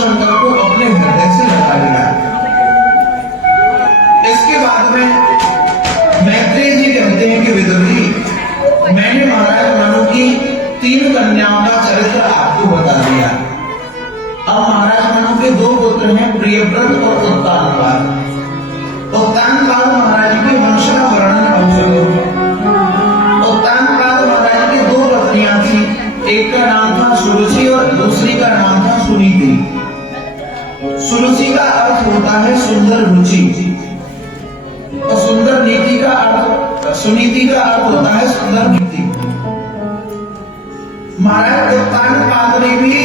संकल्प को अपने हृदय से लगा लिया। इसके बाद में मैत्रेय जी कहते हैं कि विदुर जी, मैंने महाराज मनु की 3 कन्याओं का चरित्र आपको बता दिया। अब महाराज मनु के 2 पुत्र हैं, प्रियव्रत और उत्तानपाद। उत्तानपाद महाराज के वंश का वर्णन अब सुनो। उत्तानपाद महाराज की 2 पत्नियां थी, एक का नाम था सुरुचि और दूसरी का नाम था सुनीति। सुरुचि का अर्थ होता है सुंदर रुचि और सुंदर नीति का अर्थ, सुनीति का अर्थ होता है सुंदर नीति। महाराज उत्तानपाद ने भी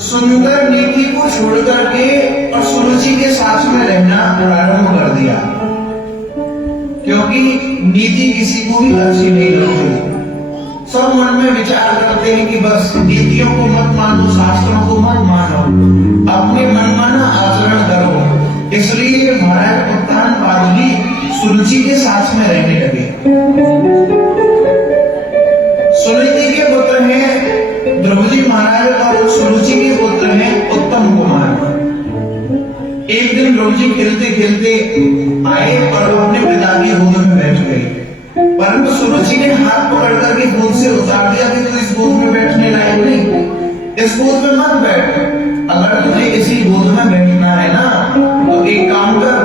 सुंदर नीति को छोड़ करके और सुरुचि के साथ में रहना प्रारंभ कर दिया, क्योंकि नीति किसी को भी अच्छी नहीं लगती। सब मन में विचार करते हैं कि बस नीतियों को मत मानो, शास्त्रों को मत मानो, अपने मनमाना आचरण करो। इसलिए महाराज उत्तानपाद भी सुरुचि के साथ में रहने लगे। सुनीति के पुत्र हैं द्रौपदी महाराज और सुरुचि के पुत्र हैं उत्तम कुमार। एक दिन द्रौपदी खेलते खेलते आए और अपने पिता की गोद में बैठ गए, परंतु सुरुचि ने हाथ पकड़ करके गोद से उतार दिया कि तू इस गोद में बैठने लायक नहीं, इस गोद में मत बैठ। अगर तुझे इसी गोद में बैठना है ना तो एक काम कर,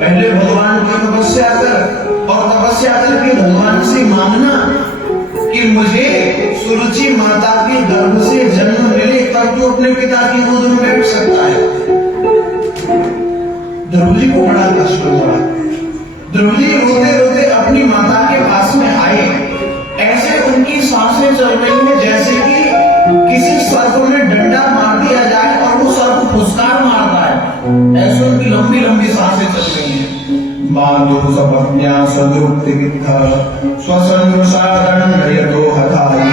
पहले भगवान की तपस्या कर और तपस्या करके भगवान से मांगना कि मुझे सुरुचि माता के गर्भ से जन्म मिले, तब तो अपने पिता की गोद में बैठ सकता है। द्रौपदी को बड़ा कष्ट हुआ। द्रौपदी रोते रोते अपनी माता के पास में आए। ऐसे उनकी सांसें चल रही है जैसे कि किसी सर्प में डंडा मार दिया जाए और वो सर्प फुसकार मारता है, ऐसे उनकी लंबी लंबी सांसें चल रही है। मातु सपत्न्या सदुक्तिविद्धा स्वसंसारणं नयतो हठाई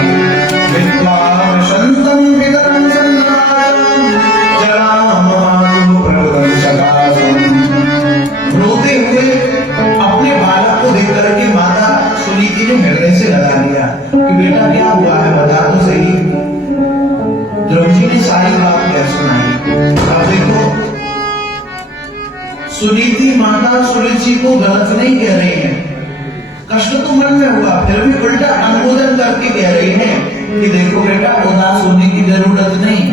विद्वान् शन्तं विदरं सन्नादं जलाम मातु प्रबुद्धं सकाशं। रोते हुए अपने बालक को देख करके माता सुनीति ने हृदय से लगा लिया कि बेटा क्या हुआ है, बता तो सही। द्रौपदी ने सारी बात क्या सुनाई। अब देखो, सुनीति माता सुरुचि को गलत नहीं कह रही है, कष्ट तो मन में हुआ, फिर भी उल्टा अनुमोदन करके कह रही है कि देखो बेटा, उदास होने की जरूरत नहीं,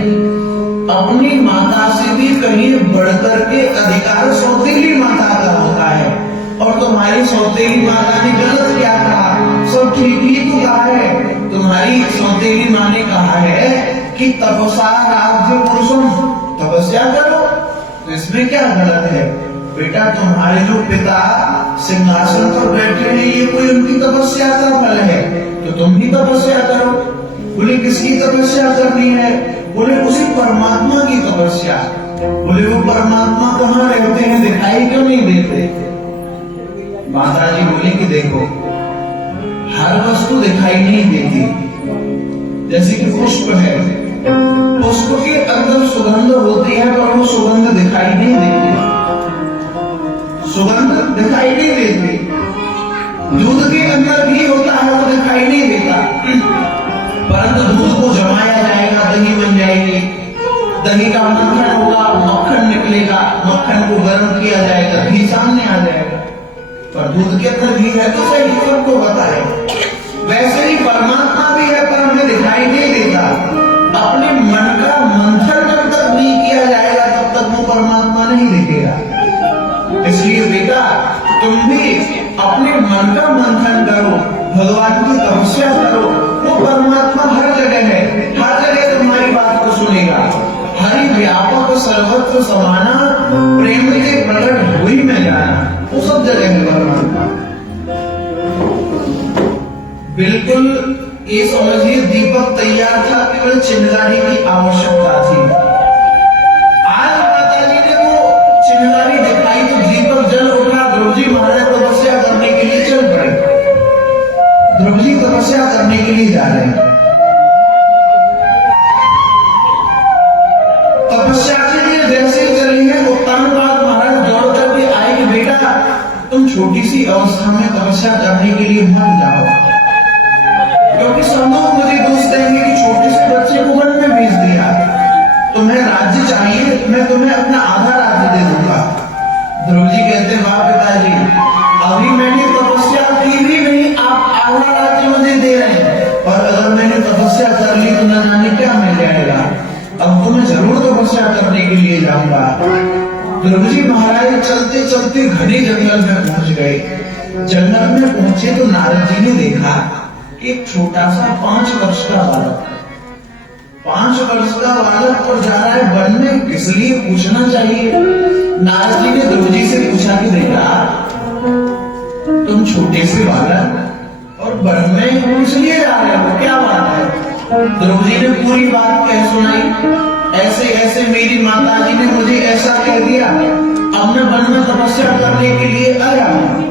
अपनी माता से भी कहीं बढ़कर के अधिकार सौतेली माता का होता है, और तुम्हारी सौतेली माता ने गलत क्या कहा, सब ठीक ही तो कहा है। तुम्हारी सौतेली माँ ने कहा है कि तपसा राज्य पुरुषों, तपस्या करो, तो इसमें क्या गलत है। बेटा, तुम्हारे जो पिता सिंहासन पर बैठे हैं, ये कोई उनकी तपस्या का फल है, तो तुम भी तपस्या करो। बोले किसकी तपस्या करनी है? बोले उसी परमात्मा की तपस्या। बोले वो परमात्मा कहाँ रहते हैं, दिखाई क्यों नहीं देते? माता जी बोले कि देखो, हर वस्तु दिखाई नहीं देती। जैसे कि पुष्प है, पुष्प के अंदर सुगंध होती है पर वो सुगंध दिखाई नहीं देती, सुगंध दिखाई नहीं देती। दूध के अंदर घी होता है, वो दिखाई नहीं देता, परंतु दूध को जमाया जाएगा, दही बन जाएगी, दही का मक्खन होगा, मक्खन निकलेगा, मक्खन को गर्म किया जाएगा, घी सामने आ जाएगा। पर दूध के अंदर घी है तो सही, सबको पता है। वैसे ही परमात्मा भी है पर हमें दिखाई नहीं देता। अपने मन का मंथन जब तक नहीं किया जाएगा तब तक वो परमात्मा नहीं दिखेगा। इसलिए बेटा, तुम भी अपने मन का मंथन करो, भगवान की तपस्या करो, वो परमात्मा हर जगह है, हर जगह तुम्हारी बात को सुनेगा। हरि व्यापक सर्वत्र समाना, प्रेम के प्रकट हुई में जाना, वो सब जगह है परमात्मा। बिल्कुल ये समझिए, दीपक तैयार था, केवल चिंगारी की आवश्यकता थी। आज माता जी ने वो चिंगारी दिखाई तो दीपक जल उठा। द्रौपदी महाराज तपस्या करने के लिए चल पड़े। द्रौपदी तपस्या करने के लिए जा रहे हैं, तपस्या के लिए जैसे चली है, उत्तानपाद महाराज दौड़ करके आए कि बेटा, तुम छोटी सी अवस्था में तपस्या करने के लिए मत जाओ, क्योंकि सब लोग मुझे दोष देंगे कि छोटे से बच्चे को वन में भेज दिया। तुम्हें राज्य चाहिए, मैं तुम्हें अपना आधा राज्य दे दूंगा। ध्रुव जी कहते हैं, वाह पिताजी, अभी मैंने तपस्या की भी नहीं, आप आधा राज्य मुझे दे रहे हैं, और अगर मैंने तपस्या कर ली तो न जाने क्या मिल जाएगा। अब तो मैं जरूर तपस्या करने के लिए जाऊंगा। ध्रुव जी महाराज चलते चलते घने जंगल में पहुंच गए। जंगल में पहुंचे तो नारद जी ने देखा एक छोटा सा 5 वर्ष का बालक, 5 वर्ष का बालक और जा रहा है वन में, किस लिए पूछना चाहिए। नारद जी ने ध्रुव जी से पूछा कि बेटा, तुम छोटे से बालक और वन में किस लिए जा रहे हो, क्या बात है। ध्रुव जी ने पूरी बात कह सुनाई। ऐसे ऐसे मेरी माता जी ने मुझे ऐसा कह दिया, अब मैं वन में तपस्या करने के लिए आया हूं।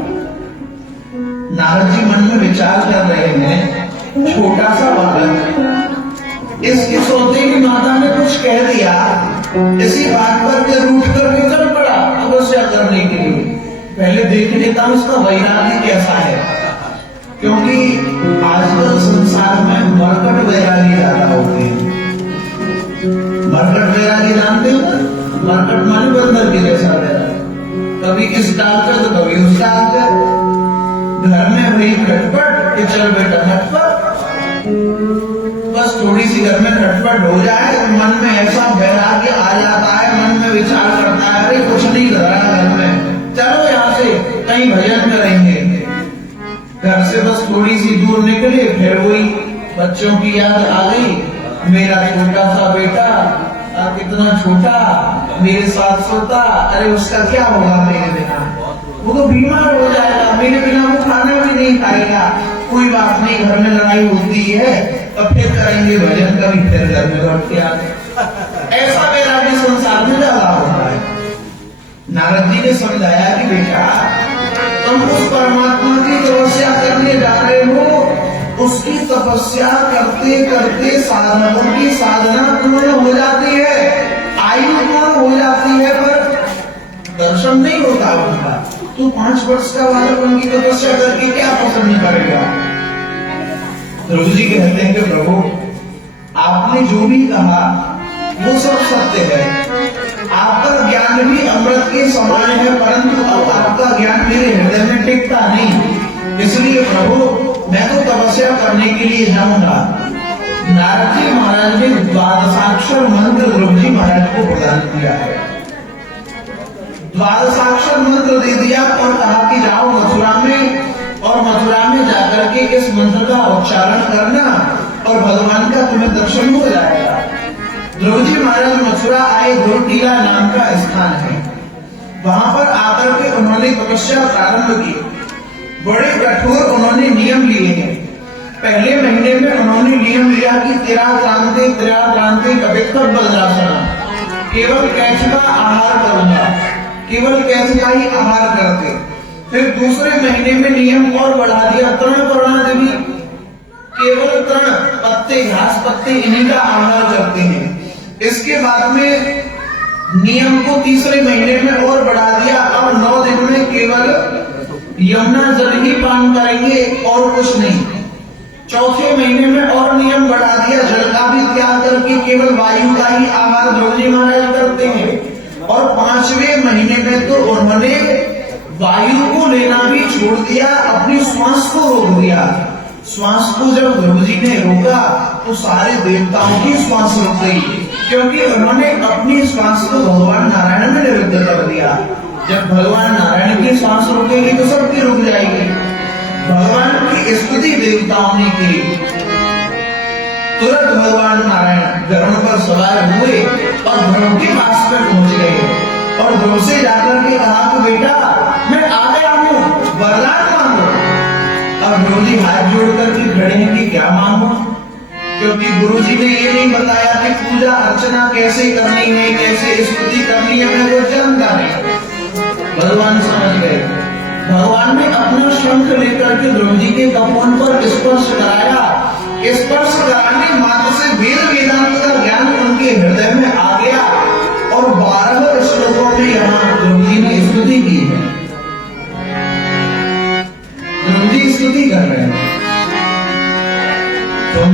नारद जी मन में विचार कर रहे हैं, छोटा सा बालक, इसकी सोते ही माता ने कुछ कह दिया, इसी बात पर के रूठ करके चल पड़ा तपस्या करने के लिए। पहले देख लेता हूं उसका वैराग्य कैसा है, क्योंकि आजकल संसार में मरकट वैरागी ज्यादा होते हैं। मरकट वैरागी जानते हो ना, मरकट माने बंदर के जैसा वैरागी, कभी इस डाल कर तो कभी उस डाल कर, घर में वही खटपट कि चल बेटा खटपट, बस थोड़ी सी घर में खटपट हो जाए तो मन में ऐसा वैराग्य आ जाता है, मन में विचार करता है, अरे कुछ नहीं कर रहा घर में, चलो यहाँ से कहीं भजन करेंगे। घर से बस थोड़ी सी दूर निकले, फिर वही बच्चों की याद आ गई, मेरा छोटा सा बेटा कितना छोटा मेरे साथ सोता, अरे उसका क्या होगा मेरे बिना, वो तो बीमार हो जाएगा, मेरे बिना वो खाना भी नहीं खाएगा। कोई बात नहीं, घर में लड़ाई होती है तब फिर करेंगे भजन, कभी फिर घर में लौट के आते। ऐसा वैराग्य संसार में ज्यादा होता है। नारद जी ने समझाया कि बेटा, तुम उस परमात्मा की तपस्या करने जा रहे हो, उसकी तपस्या करते करते साधकों की साधना पूर्ण हो जाती है, आयु पूर्ण हो जाती है, पर दर्शन नहीं होता उनका। तो 5 वर्ष का बालक उनकी तपस्या करके क्या पसंद करेगा। ध्रुव जी कहते हैं कि प्रभु, आपने जो भी कहा वो सब सत्य है, आपका ज्ञान भी अमृत के समान है, परंतु अब आपका ज्ञान मेरे हृदय में टिकता नहीं, इसलिए प्रभु मैं तो तपस्या करने के लिए जाऊंगा। नारद जी महाराज ने द्वादशाक्षर मंत्र ध्रुव जी महाराज को प्रदान किया है। द्वादशाक्षर मंत्र दे दिया और कहा कि जाओ मथुरा में, और मथुरा में जाकर के इस मंत्र का उच्चारण करना और भगवान का तुम्हें दर्शन हो जाएगा। ध्रुव जी महाराज मथुरा आए, ध्रुवटीला नाम का स्थान है, वहां पर आकर के उन्होंने तपस्या प्रारंभ की। बड़े कठोर उन्होंने नियम लिए हैं। पहले महीने में उन्होंने नियम लिया कि तेरा क्रांति कवित्व बज्रासना, केवल कैच का आहार करूंगा, केवल कैच का ही आहार करते। फिर दूसरे महीने में नियम और बढ़ा दिया, तृण पर्णादि, केवल तृण पत्ते, घास पत्ते, इन्हीं का आहार करते हैं। इसके बाद में नियम को तीसरे महीने में और बढ़ा दिया, अब 9 दिन में केवल यमुना जल ही पान करेंगे और कुछ नहीं। चौथे महीने में और नियम बढ़ा दिया, जल का भी त्याग करके केवल वायु का ही आहार ध्रुव जी महाराज करते हैं। और 5वें महीने में तो उन्होंने वायु को लेना भी छोड़ दिया, अपनी श्वास को रोक दिया। श्वास को जब ध्रुव जी ने रोका तो सारे देवताओं की श्वास रुक गई, क्योंकि उन्होंने अपनी श्वास को भगवान नारायण में निरुद्ध कर दिया। जब भगवान नारायण की श्वास रुकेगी तो सबकी रुक जाएगी। भगवान की स्तुति देवताओं ने की, तुरंत भगवान नारायण गरुड़ पर सवार हुए और ध्रुव के पास में पहुंच गए और ध्रुव से जाकर के कहा कि बेटा मैं आ गया हूं, वरदान मांगो। अब ध्रुव जी हाथ जोड़ करके खड़े हैं कि क्या मांगो, क्योंकि गुरु जी ने ये नहीं बताया कि पूजा अर्चना कैसे करनी है, कैसे स्तुति करनी है, मैं वो जानता नहीं। भगवान समझ गए। भगवान ने अपना शंख लेकर के ध्रुव जी के कपोल पर स्पर्श कराया। स्पर्श कराने मात्र से वेद वेदांत का ज्ञान उनके हृदय में आ गया और 12 श्लोकों में यहाँ ध्रुव जी ने स्तुति की है। ध्रुव जी स्तुति कर रहे हैं, तुम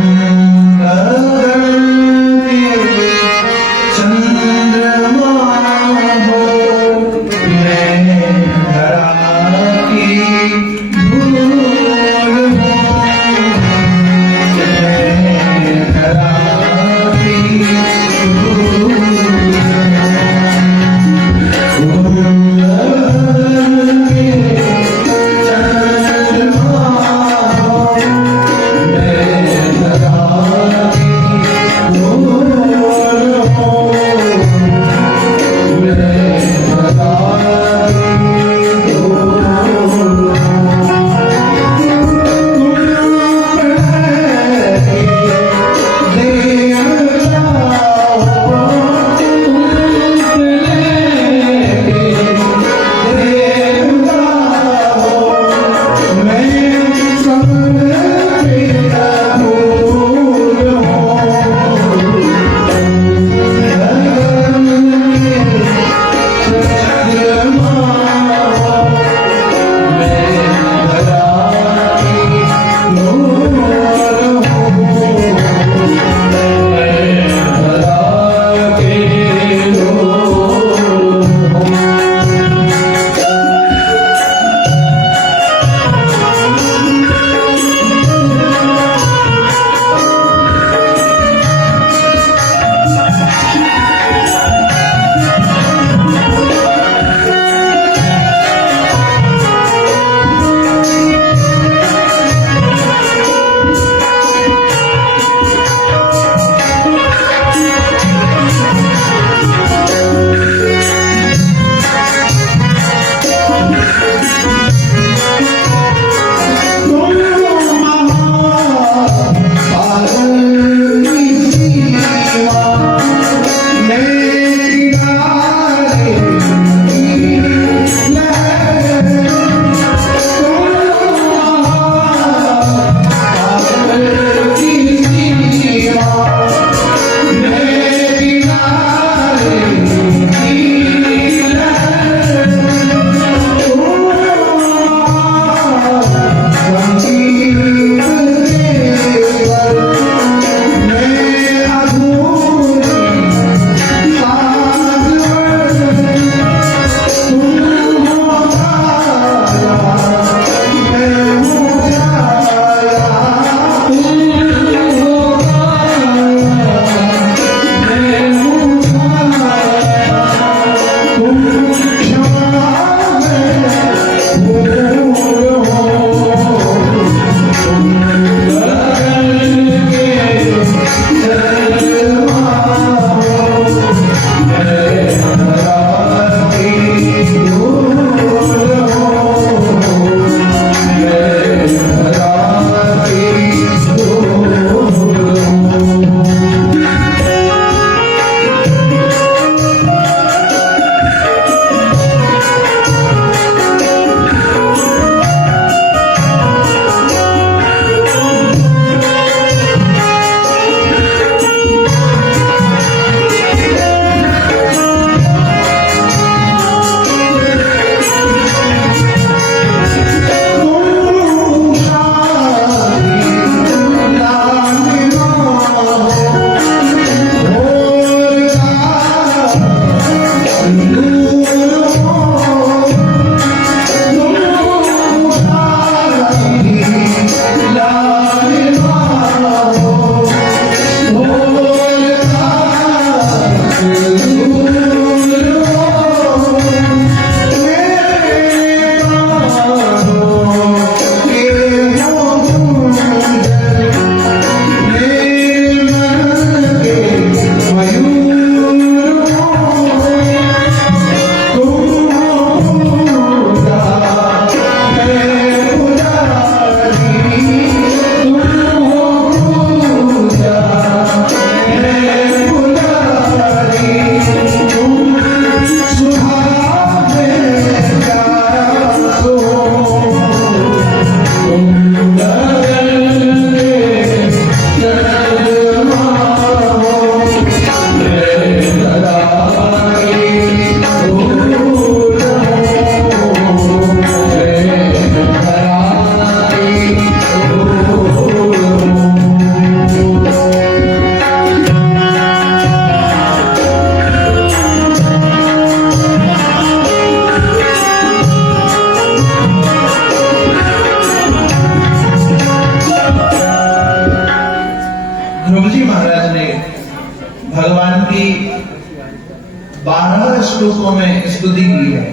श्लोकों में स्तुति की है,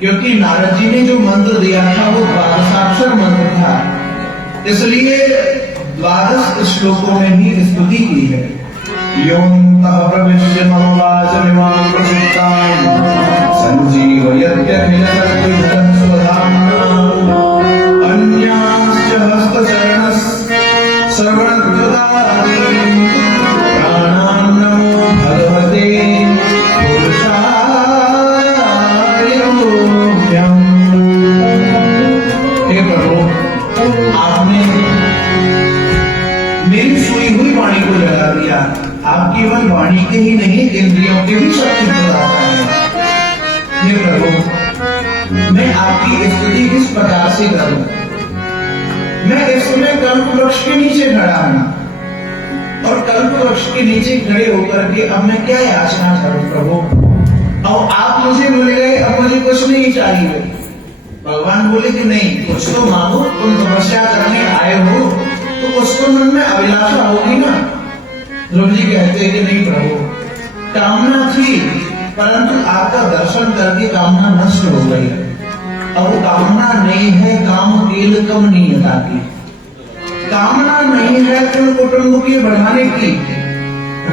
क्योंकि नारद जी ने जो मंत्र दिया था वो द्वादशाक्षर मंत्र था, इसलिए 12 श्लोकों में ही स्तुति की है। योऽन्तः प्रविश्य मम वाचमिमां प्रसुप्तां सञ्जीवयत्यखिलशक्तिधरं स्वधाम्ना अन्याश्च हस्तचरणः सर्वणकृतादीन् प्राणान् नमो भगवते पुरुषाय तुभ्यम्। हे प्रभु, आपने मेरी सोई हुई वाणी को जगा दिया। आप केवल वाणी के ही नहीं, इंद्रियों के भी शक्ति प्रदाता है। हे प्रभु, मैं आपकी स्तुति किस प्रकार से करूं? मैं इस समय कल्प वृक्ष के नीचे खड़ा हूं, और कल्प वृक्ष के नीचे खड़े होकर के अब मैं क्या याचना करूं प्रभु? और आप मुझे मिल गए, अब मुझे कुछ नहीं चाहिए। भगवान बोले कि नहीं, कुछ तो मांगो, तुम तपस्या करने आए हो तो कुछ तो मन में अभिलाषा होगी ना। ध्रुव जी कहते हैं कि नहीं प्रभु, कामना थी, परंतु आपका दर्शन करके कामना नष्ट हो गई। अब वो कामना नहीं है काम केल कमनीयता की, कामना नहीं है कुल कुटुंब के बढ़ाने की,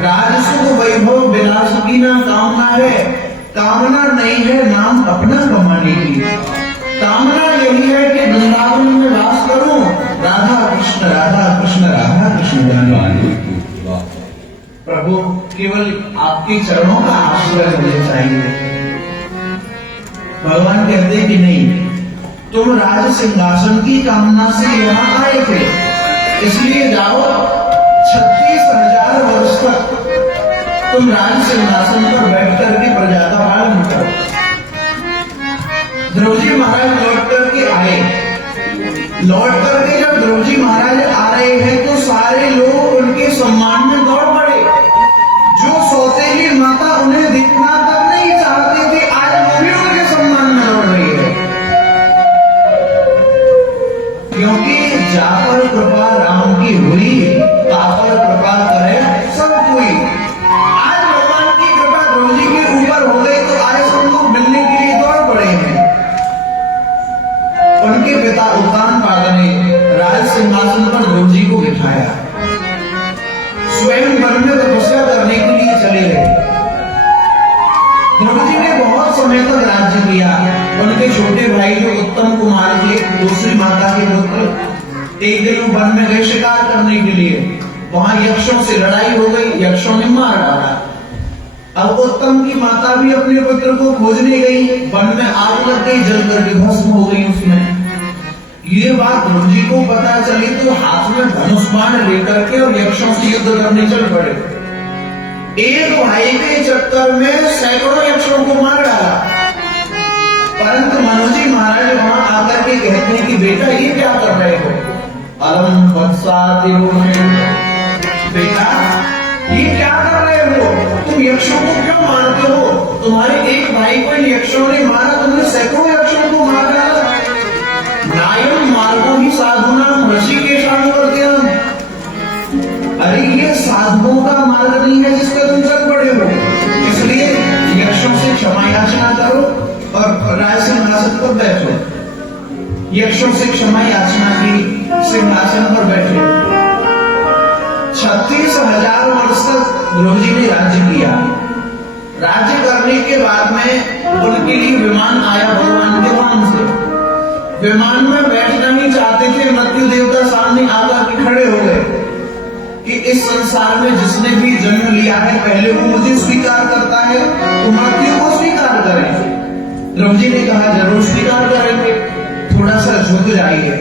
राजसुख वैभव विलास की ना कामना है। कामना नहीं है नाम अपना कमाने की, कामना यही है कि वृंदावन में वास करूं, राधा कृष्ण राधा कृष्ण राधा कृष्ण बनवानी। प्रभु, केवल आपके चरणों का आशीर्वाद मुझे चाहिए। भगवान कहते कि नहीं, तुम राज सिंहासन की कामना से यहाँ आए थे, इसलिए जाओ 36,000 वर्ष तक तुम राज सिंहासन पर बैठ करके प्रजा का पालन करो। ध्रुव जी महाराज लौट करके आए, लौट करके जब ध्रुव जी महाराज आ रहे हैं तो सारे लोग उनके सम्मान में दौड़ पड़े। जो सौतेली माता उन्हें दिखना तक नहीं चाहते थे, आज वो भी उनके सम्मान में दौड़ रही है, क्योंकि जापर कृपा राम की हुई, तापर कृपा करे सब कोई। आज भगवान की कृपा ध्रुव जी के ऊपर हो गई तो आज सब लोग मिलने के लिए दौड़ पड़े हैं। उनके पिता उत्तानपाद ने राज सिंहासन पर ध्रुव जी को बिठाया, स्वयं वन में तपस्या करने के लिए चले गए। ध्रुव जी ने बहुत समय तक राज्य किया। उनके छोटे भाई जो उत्तम कुमार थे, दूसरी माता के पुत्र, एक दिन वन में गए शिकार करने के लिए। वहां यक्षों से लड़ाई हो गई, यक्षों ने मार डाला। अब उत्तम की माता भी अपने पुत्र को खोजने गई, वन में आग लग गई, जल करके भस्म हो गई उसमें। ये बात ध्रुव जी को पता चली तो हाथ में धनुष बाण लेकर के और यक्षों से युद्ध करने चल पड़े। एक भाई के चक्कर में सैकड़ों यक्षों को मार डाला। परंतु मनोजी महाराज वहां आकर के कहते हैं कि बेटा ये क्या कर रहे हो? अलम बेटा ये क्या कर रहे हो? तुम यक्षों को क्यों मारते हो? तुम्हारे एक भाई को यक्षों ने मारा, तुमने सैकड़ों यक्षों को मार डाला। नायम मार्गो ही साधुना ऋषिकेशान करते हम। अरे ये साधुओं का मार्ग नहीं है जिसका तुम चल पड़े हो, इसलिए यक्षों से क्षमा याचना करो और राज सिंहासन पर बैठो। यक्षों से क्षमा याचना की, सिंहासन पर बैठे। 36,000 वर्ष तक ध्रुव जी ने राज्य किया। राज्य करने के बाद में उनके लिए विमान आया भगवान के नाम से। विमान में बैठना नहीं चाहते थे, मृत्यु देवता सामने आकर के खड़े हो गए कि इस संसार में जिसने भी जन्म लिया है पहले वो मुझे स्वीकार करता है तो मृत्यु को स्वीकार करें। ध्रुव जी ने कहा जरूर स्वीकार करेंगे, थोड़ा सा झुक जाइए।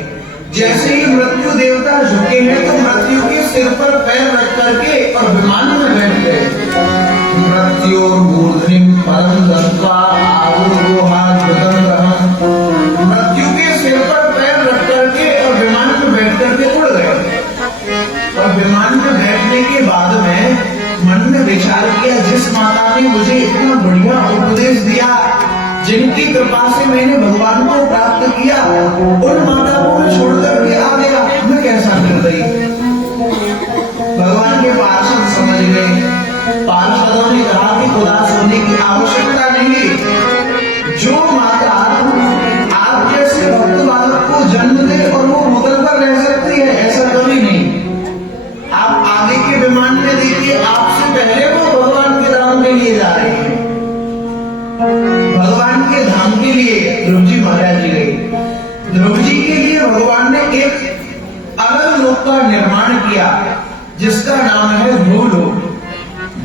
जैसे ही मृत्यु देवता झुके हैं तो मृत्यु के सिर पर पैर रख करके और विमान में बैठ गए। मृत्यु मूर्धनि परम दत्वा मृत्यु के सिर पर पैर रख करके और विमान में बैठ करके उड़ गए। और विमान में बैठने के बाद में मन में विचार किया, जिस माता ने मुझे इतना बढ़िया उपदेश दिया, जिनकी कृपा से मैंने भगवान को प्राप्त किया, उन माता को मैं छोड़कर के आ गया, मैं कैसा निर्दयी। भगवान के पार्षद समझ गए। पार्षदों ने कहा कि उदास होने की आवश्यकता नहीं, किया जिसका नाम है ध्रुव।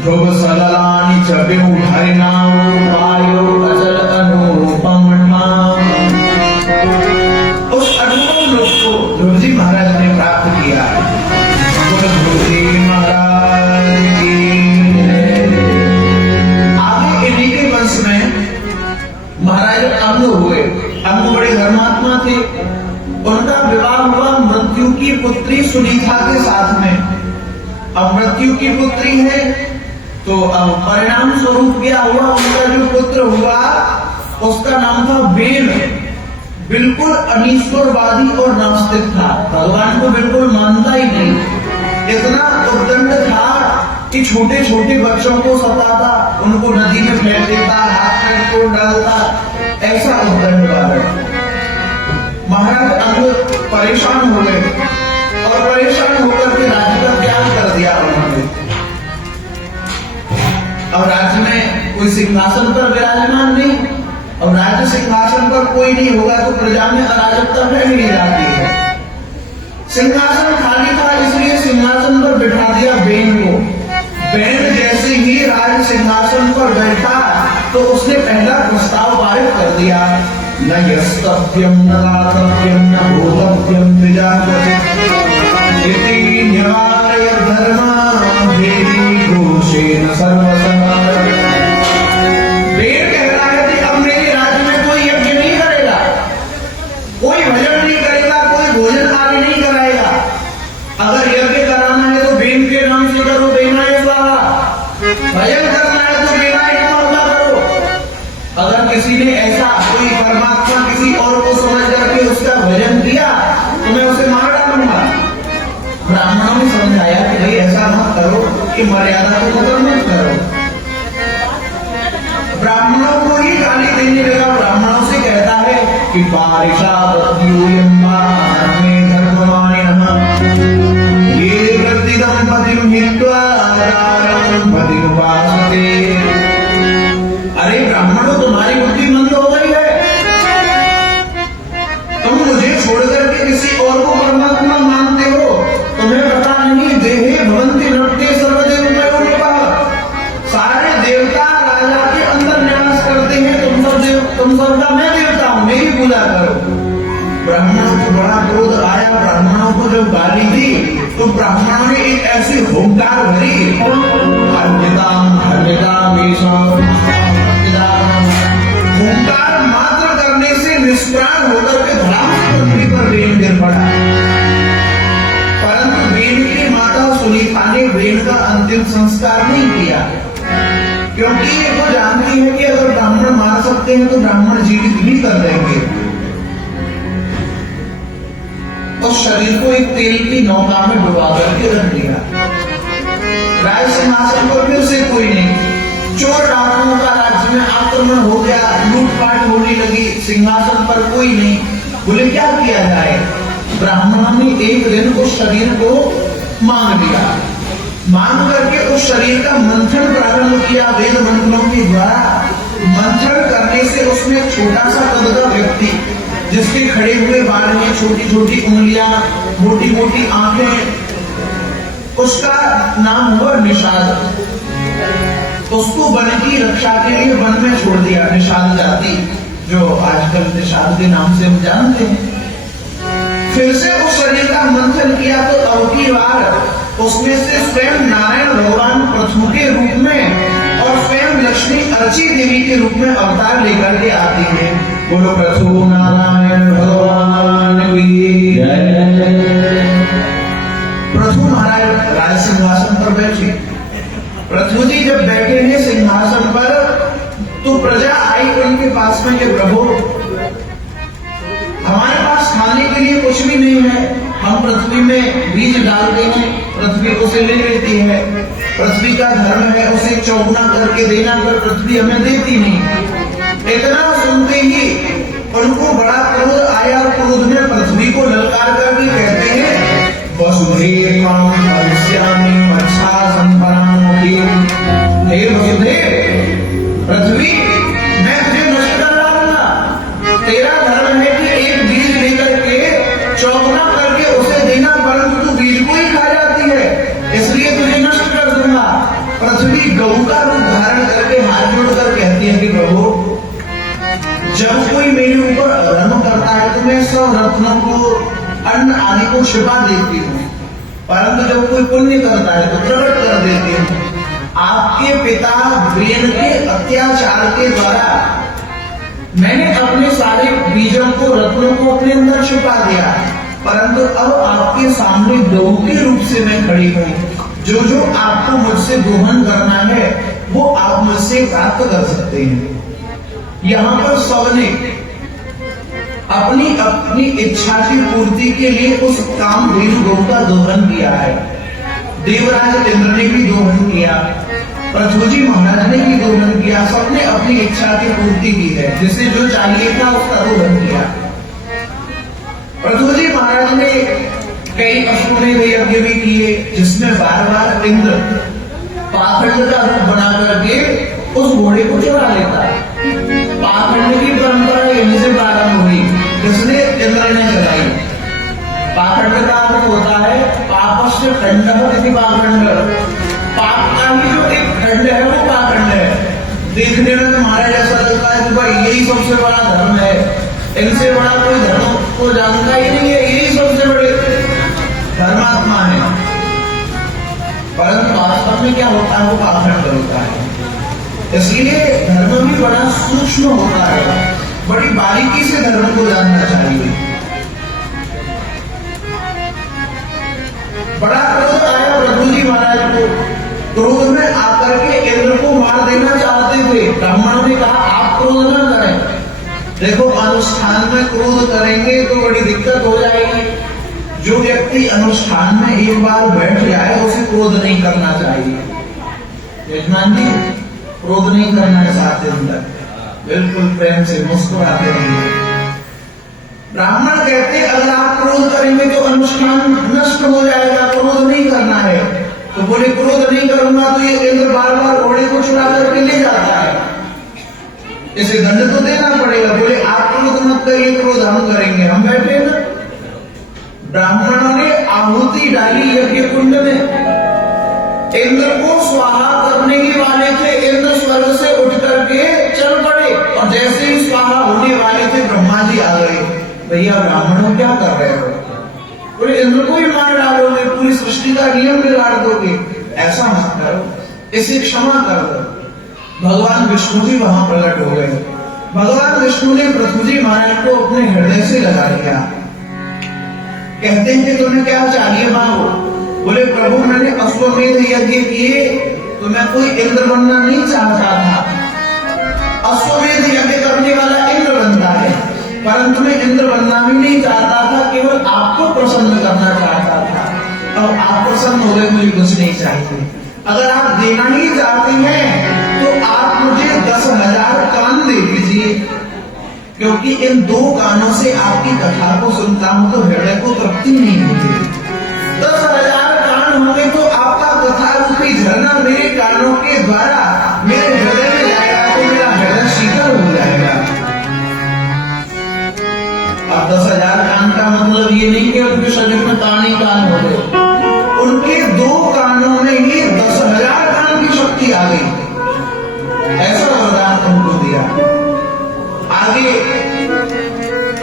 ध्रुव सललानि चब्यु हरिनाम वायु अचल अनुपम ठाम। उस अनुपम लोक को ध्रुव जी महाराज ने प्राप्त किया। ध्रुव जी महाराज की आगे इन्हीं के वंश में महाराज अंग हुए। अंग बड़े धर्मात्मा थे। उनका विवाह हुआ मृत्यु की पुत्री सुनीता के साथ में। अब मृत्यु की पुत्री है तो अब परिणाम स्वरूप क्या हुआ, उनका जो पुत्र हुआ उसका नाम था बेन। बिल्कुल अनीश्वरवादी और नास्तिक था, भगवान को बिल्कुल मानता ही नहीं। इतना उद्दंड था कि छोटे छोटे बच्चों को सताता, उनको नदी में फेंक देता, हाथ पैर तोड़ डालता, ऐसा उद्दंड वाला। महाराज अंग परेशान हो गए और परेशान होकर के राज्य का त्याग कर दिया उन्होंने। अब राज्य में कोई सिंहासन पर विराजमान नहीं, अब राज्य सिंहासन पर कोई नहीं होगा तो प्रजा में अराजकता फैल नहीं जाती है। सिंहासन खाली था इसलिए सिंहासन पर बिठा दिया बेन को। बेन जैसे ही राज सिंहासन पर बैठा तो उसने पहला प्रस्ताव पारित कर दिया, न यस्तव्यम न दातव्यम न भोतव्यम द्विजापतिः इति न्याय धर्माभेदी घोषेण सर्वतः। बेन कह रहा है कि अब मेरे राज्य में कोई यज्ञ नहीं करेगा, कोई भजन नहीं करेगा, कोई भोजन आदि नहीं कराएगा। अगर यज्ञ कराना है तो बेन के नाम से करो, बेनाय स्वाहा। भजन करना है तो बेनाय नमः करो। अगर किसी ने ऐसा कोई परमात्मा किसी और को समझ करके उसका भजन किया तो मैं उसे मार डालूंगा। ब्राह्मणों ने समझाया कि भाई ऐसा मत करो कि मर्यादा को खत्म मत करो। ब्राह्मणों को ही गाली देने लगा। ब्राह्मणों से कहता है कि ये वृत्तिदं पतिं हित्वा पतिमुपासते। अरे ब्राह्मणों, तुम्हारी बुद्धि मंद हो गई है। तुम मुझे छोड़ करके किसी और को परमात्मा मानते हो। तुम्हें पता नहीं, देहे भवन्ति नृत्ये सर्वदेवतयोः। सारे देवता राजा के अंदर निवास करते हैं। तुम सबका मैं देवता हूं, मेरी पूजा करो। ब्राह्मणों को बड़ा क्रोध आया। ब्राह्मणों को जब गाली दी तो ब्राह्मणों ने एक ऐसी हुंकार भरी, हुंकार मात्र करने से निष्प्राण होकर के धड़ाम से पृथ्वी पर बेन गिर पड़ा। परंतु बेन की माता सुनीता ने बेन का अंतिम संस्कार नहीं किया, क्योंकि वो जानती है कि अगर ब्राह्मण मार सकते हैं तो ब्राह्मण जीवित भी कर देंगे। उस शरीर को एक तेल की नौका में डुबा करके रख दिया। राज सिंहासन पर फिर से कोई नहीं। चोर डाकुओं का राज्य में आक्रमण हो गया, लूटपाट होने लगी, सिंहासन पर कोई नहीं। बोले क्या किया जाए? ब्राह्मणों ने एक दिन उस शरीर को मांग लिया। मांग करके उस शरीर का मंथन प्रारंभ किया वेद मंत्रों के द्वारा। मंथन करने से उसमें छोटा सा कद का व्यक्ति, जिसके खड़े हुए बाल में छोटी छोटी उंगलियां, मोटी मोटी आंखें, उसका नाम हुआ निषाद। उसको वन की रक्षा के लिए वन में छोड़ दिया। निषाद जाति, जो आजकल निषाद के नाम से हम जानते हैं। फिर से उस शरीर का मंथन किया तो अब की बार उसमें से स्वयं नारायण भगवान पृथु के रूप में और स्वयं लक्ष्मी अर्ची देवी के रूप में अवतार लेकर के आती है। बोलो पृथु नारायण भगवान की जय। पृथु महाराज राज सिंहासन पर बैठे। पृथु जी जब बैठे हैं सिंहासन पर तो प्रजा आई उनके पास में कि प्रभु, हमारे पास खाने के लिए कुछ भी नहीं है। हम पृथ्वी में बीज डालते हैं, पृथ्वी उसे ले लेती है। पृथ्वी का धर्म है उसे चौगुना करके देना, पर पृथ्वी हमें देती नहीं। इतना सुनते ही उनको बड़ा क्रोध आया। क्रोध में पृथ्वी को ललकार करके कहते हैं, वसुधैव भविष्यामि मत्स्यासं परामुखीम्। हे वसुधैव, पृथ्वी मैं तुझे नष्ट कर डालूंगा। तेरा धर्म है कि एक बीज लेकर के चौगुना करके उसे देना, परंतु तू बीज को ही खा जाती पृथ्वी गौ का रूप धारण करके हाथ जोड़कर कहती है कि प्रभु, जब कोई मेरे ऊपर अधर्म करता है तो मैं सब रत्नों को, अन्न आदि को छिपा देती हूँ, परंतु जब कोई पुण्य करता है तो प्रकट कर देती हूँ। आपके पिता वीर के अत्याचार के द्वारा मैंने अपने सारे बीजों को, रत्नों को अपने अंदर छुपा दिया, परंतु अब आपके सामने गौ के रूप से मैं खड़ी हूँ। जो जो आपको मुझसे दोहन करना है वो आप मुझसे प्राप्त कर सकते हैं। यहाँ पर सबने अपनी अपनी इच्छा की पूर्ति के लिए उस कामधेनु गौ का दोहन किया है। देवराज इंद्र ने भी दोहन किया, पृथ्वी महाराज ने भी दोहन किया, सबने अपनी इच्छा की पूर्ति की है, जिसे जो चाहिए था उसका दोहन किया। पृथ्वी महाराज ने कई अश्वमेध यज्ञ भी किए, जिसमें बार बार इंद्र पाखंड का रूप बना करके उस घोड़े को चुरा लेता। पाखंड की परंपरा यहीं से प्रारंभ हुई, जिसने इंद्र ने चलाई। पाखंड का अर्थ होता है पापस्य खंड पाखंड, पाप का ही जो एक खंड है वो पाखंड है। देखने में तुम्हारा जैसा लगता है कि भाई यही सबसे बड़ा धर्म है, इनसे बड़ा कोई धर्म को जानता ही नहीं है, यही सबसे बड़े धर्मात्मा है, परंतु वास्तव में क्या होता है वो पाखंड होता है। इसलिए धर्म भी बड़ा सूक्ष्म होता है, बड़ी बारीकी से धर्म को जानना चाहिए। बड़ा क्रोध आया पृथ्वी महाराज को, क्रोध में आकर के इंद्र को मार देना चाहते थे। ब्राह्मणों ने कहा आप क्रोध न करें, देखो अनुष्ठान में क्रोध करेंगे तो बड़ी दिक्कत हो जाएगी। जो व्यक्ति अनुष्ठान में एक बार बैठ जाए उसे क्रोध नहीं करना चाहिए। यजमान जी क्रोध नहीं करना है, साथ अंदर बिल्कुल प्रेम से मुस्कुराते रहिए। ब्राह्मण कहते अगर आप क्रोध करेंगे तो अनुष्ठान नष्ट हो जाएगा, क्रोध नहीं करना है। तो बोले क्रोध नहीं करूंगा तो ये इंद्र बार बार घोड़े को चुरा करके ले जाता है, इसे दंड तो देना पड़ेगा। बोले आप क्रोध मत करिए, क्रोध हम करेंगे, हम बैठे ना। ब्राह्मणों ने आहुति डाली यज्ञ कुंड में, इंद्र को स्वाहा करने ही वाले थे। इंद्र स्वर्ग से उठ करके चल पड़े और जैसे ही स्वाहा होने वाले थे ब्रह्मा जी आ गए। भैया ब्राह्मणों क्या कर रहे हो? बोले इंद्र को ही मार डालोगे, पूरी सृष्टि का नियम बिगाड़ दोगे, ऐसा मत करो, इसे क्षमा कर दो। भगवान विष्णु जी वहां प्रकट हो गए। भगवान विष्णु ने पृथ्वी महाराज को अपने हृदय से लगा लिया। कहते हैं कि तुम्हें क्या चाहिए मांगो। बोले प्रभु मैंने अश्वमेध यज्ञ किए तो मैं कोई इंद्र बनना नहीं चाहता था। अश्वमेध यज्ञ करने वाला इंद्र बनता है, परंतु मैं इंद्र बनना भी नहीं चाहता था, केवल आपको प्रसन्न करना चाहता था। अब आप प्रसन्न हो गए, मुझे कुछ नहीं चाहिए। अगर आप देना ही चाहते हैं तो आप मुझे 10,000 कान दे दीजिए, क्योंकि इन 2 कानों से आपकी कथा को सुनता हूं तो हृदय को तृप्ति नहीं होती। 10,000 कान होंगे तो आपका कथा रूपी झरना मेरे कानों के द्वारा मेरे हृदय में जाएगा, तो मेरा हृदय शीतल हो जाएगा। अब 10,000 कान का मतलब ये नहीं कि उनके शरीर में कान ही कान हो गए, उनके 2 कानों में ही 10,000 कान की शक्ति आ गई। ऐसा वरदान उनको दिया। आगे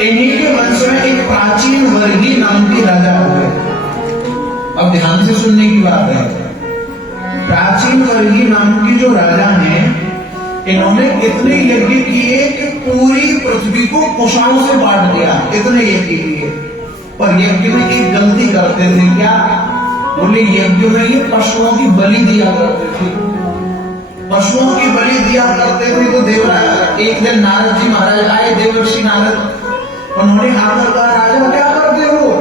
इन्हीं के वंश में एक प्राचीन वर्गी नाम के राजा हुए। अब ध्यान से सुनने की बात है। प्राचीन वर्गी नाम की जो राजा हैं, इन्होंने इतने यज्ञ किए कि पूरी पृथ्वी को कुशाओं से बांट दिया। इतने यज्ञ किए, पर यज्ञ में एक गलती करते थे। क्या? बोले यज्ञ में ये पशुओं की बलि दिया करते थे। पशुओं की बलि दिया करते थे तो देवराज एक दिन नारद जी महाराज आए, देवर्षि नारद। उन्होंने आकर कहा राजा क्या करते हो?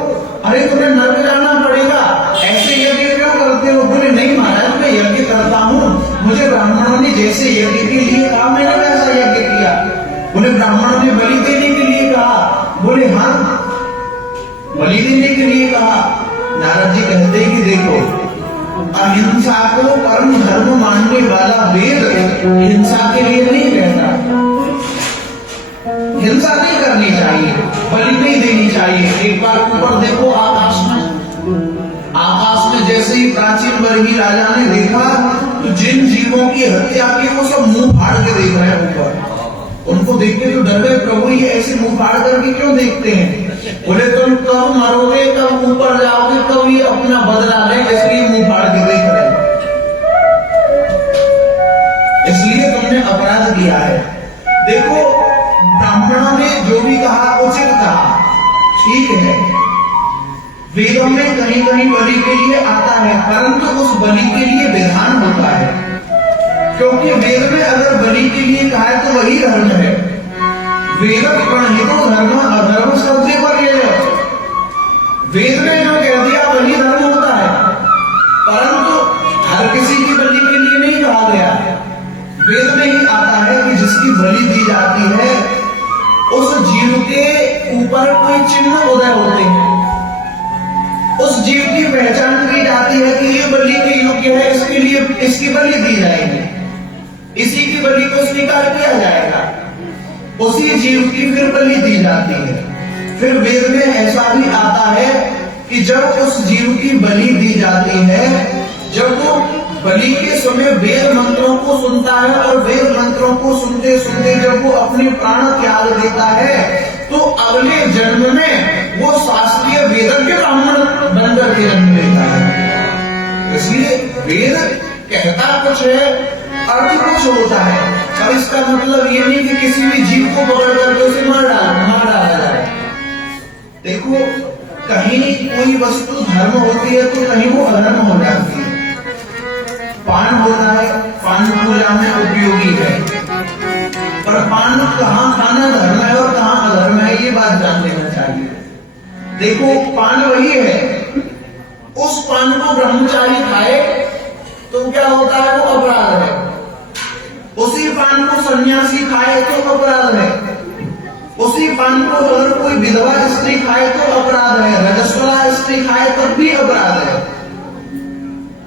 अरे तुम्हें नर्क जाना पड़ेगा, ऐसे यज्ञ क्यों करते हो? बोले नहीं महाराज मैं यज्ञ करता हूँ, मुझे ब्राह्मणों ने जैसे यज्ञ के लिए कहा मैंने वैसा यज्ञ किया। बोले ब्राह्मणों ने बलि देने के लिए कहा? बोले हाँ बलि देने के लिए कहा। नारद जी कहते हैं कि देखो अहिंसा को परम धर्म मानने वाला वेद हिंसा के लिए नहीं कहता। हिंसा नहीं करनी चाहिए, बलि नहीं देनी चाहिए। एक बार ऊपर देखो आकाश में जैसे ही प्राचीन वर्गी राजा ने देखा तो जिन जीवों की हत्या की वो सब मुंह फाड़ के देख रहे हैं ऊपर। उनको देख के तो डर गए, प्रभु ये ऐसे मुंह फाड़ करके क्यों देखते हैं? बोले तुम कब मरोगे, कब ऊपर जाओगे, कब ये अपना बदला लें, इसलिए मुंह फाड़ के देख रहे हैं। इसलिए तुमने अपराध किया है। देखो ब्राह्मणों ने जो भी कहा उचित कहा, ठीक है। वेदों में कहीं कहीं बलि के लिए आता है, परंतु उस बलि के लिए विधान होता है, क्योंकि वेद में अगर बलि के लिए कहा है तो वही धर्म है। वेद प्रणहितो धर्म अधर्म सबसे पर यह है। वेद में जो कह दिया वही धर्म होता है, परंतु हर किसी की बलि के लिए नहीं कहा गया। वेद में ही आता है कि जिसकी बलि दी जाती है उस जीव के ऊपर कोई चिन्ह उदय होते हैं, उस जीव की पहचान की जाती है कि ये बलि के योग्य है, इसके लिए इसकी बलि दी जाएगी, इसी की बलि को स्वीकार किया जाएगा, उसी जीव की फिर बलि दी जाती है। फिर वेद में ऐसा भी आता है कि जब उस जीव की बलि दी जाती है, जब वो बलि के समय वेद मंत्रों को सुनता है और वेद मंत्रों को सुनते सुनते जब वो अपने प्राण त्याग देता है, तो अगले जन्म में वो शास्त्रीय वेदज्ञ ब्राह्मण बनकर के जन्म लेता है। इसलिए वेद कहता कुछ है, अर्थ कुछ होता है। अब इसका मतलब ये नहीं कि किसी भी जीव को पकड़ करके उसे मार डाला जाए। देखो कहीं कोई वस्तु धर्म होती है तो कहीं वो अधर्म हो जाती है। पान होता है, पान पूजा में उपयोगी है, पर पान कहाँ खाना धर्म है और कहाँ अधर्म है, ये बात जान लेना चाहिए। देखो पान वही है, उस पान को ब्रह्मचारी खाए तो क्या होता है, वो अपराध है। उसी पान को सन्यासी खाए तो अपराध है। उसी पान को अगर कोई विधवा स्त्री खाए तो अपराध है, रजस्वला स्त्री खाए तब भी अपराध है।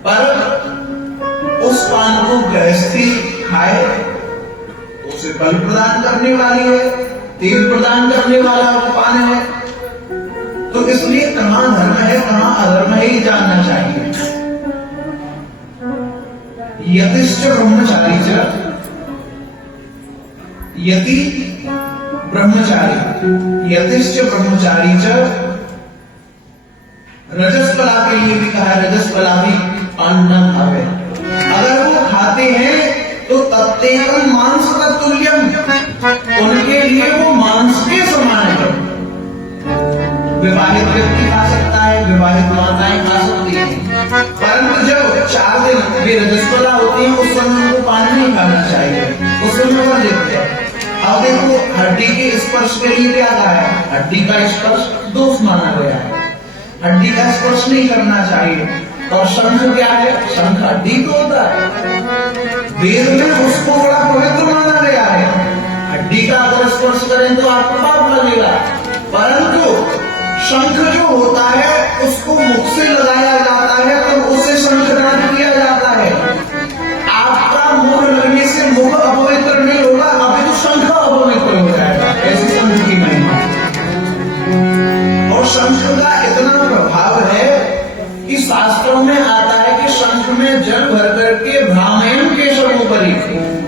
पर उस पान को गृहस्थी खाए तो उसे बल प्रदान करने वाली है, तेल प्रदान करने वाला वो पान है। तो इसलिए कहां धर्म है कहां अधर्म है ये जानना चाहिए। यतिश्च ब्रह्मचारी च, यति ब्रह्मचारी, यतिश्च ब्रह्मचारी च, रजस्वला के लिए भी कहा, रजस्वला भी पान न खावे। अगर वो खाते हैं तो तत्तेकं मांस का तुल्यम, उनके लिए वो मांस के समान है। विवाहित व्यक्ति खा सकता है, विवाहित माताएं खा सकती हैं, परंतु जब 4 दिन वे रजस्वला होती हैं उस समय उनको पान नहीं खाना चाहिए, उस समय वो लेते हैं। अब देखो हड्डी के स्पर्श के लिए क्या कहा है, हड्डी का स्पर्श दोष माना गया है, हड्डी का स्पर्श नहीं करना चाहिए। और शंख क्या है, शंख हड्डी को होता है, वेद में उसको बड़ा पवित्र माना गया है। हड्डी का अगर स्पर्श करें तो आपको पाप लगेगा, परंतु शंख जो होता है उसको मुख से लगाया जाता है तो उसे शंखनाद किया जाता है। आपका मुख लगने से मुख अपवित्र नहीं होगा, अभी तो शंख अपवित्र हो जाएगा, ऐसी शंख की महिमा। और शंख का इतना प्रभाव है कि शास्त्रों में आता है कि शंख में जल भर करके भ्रामयण केशवोपरि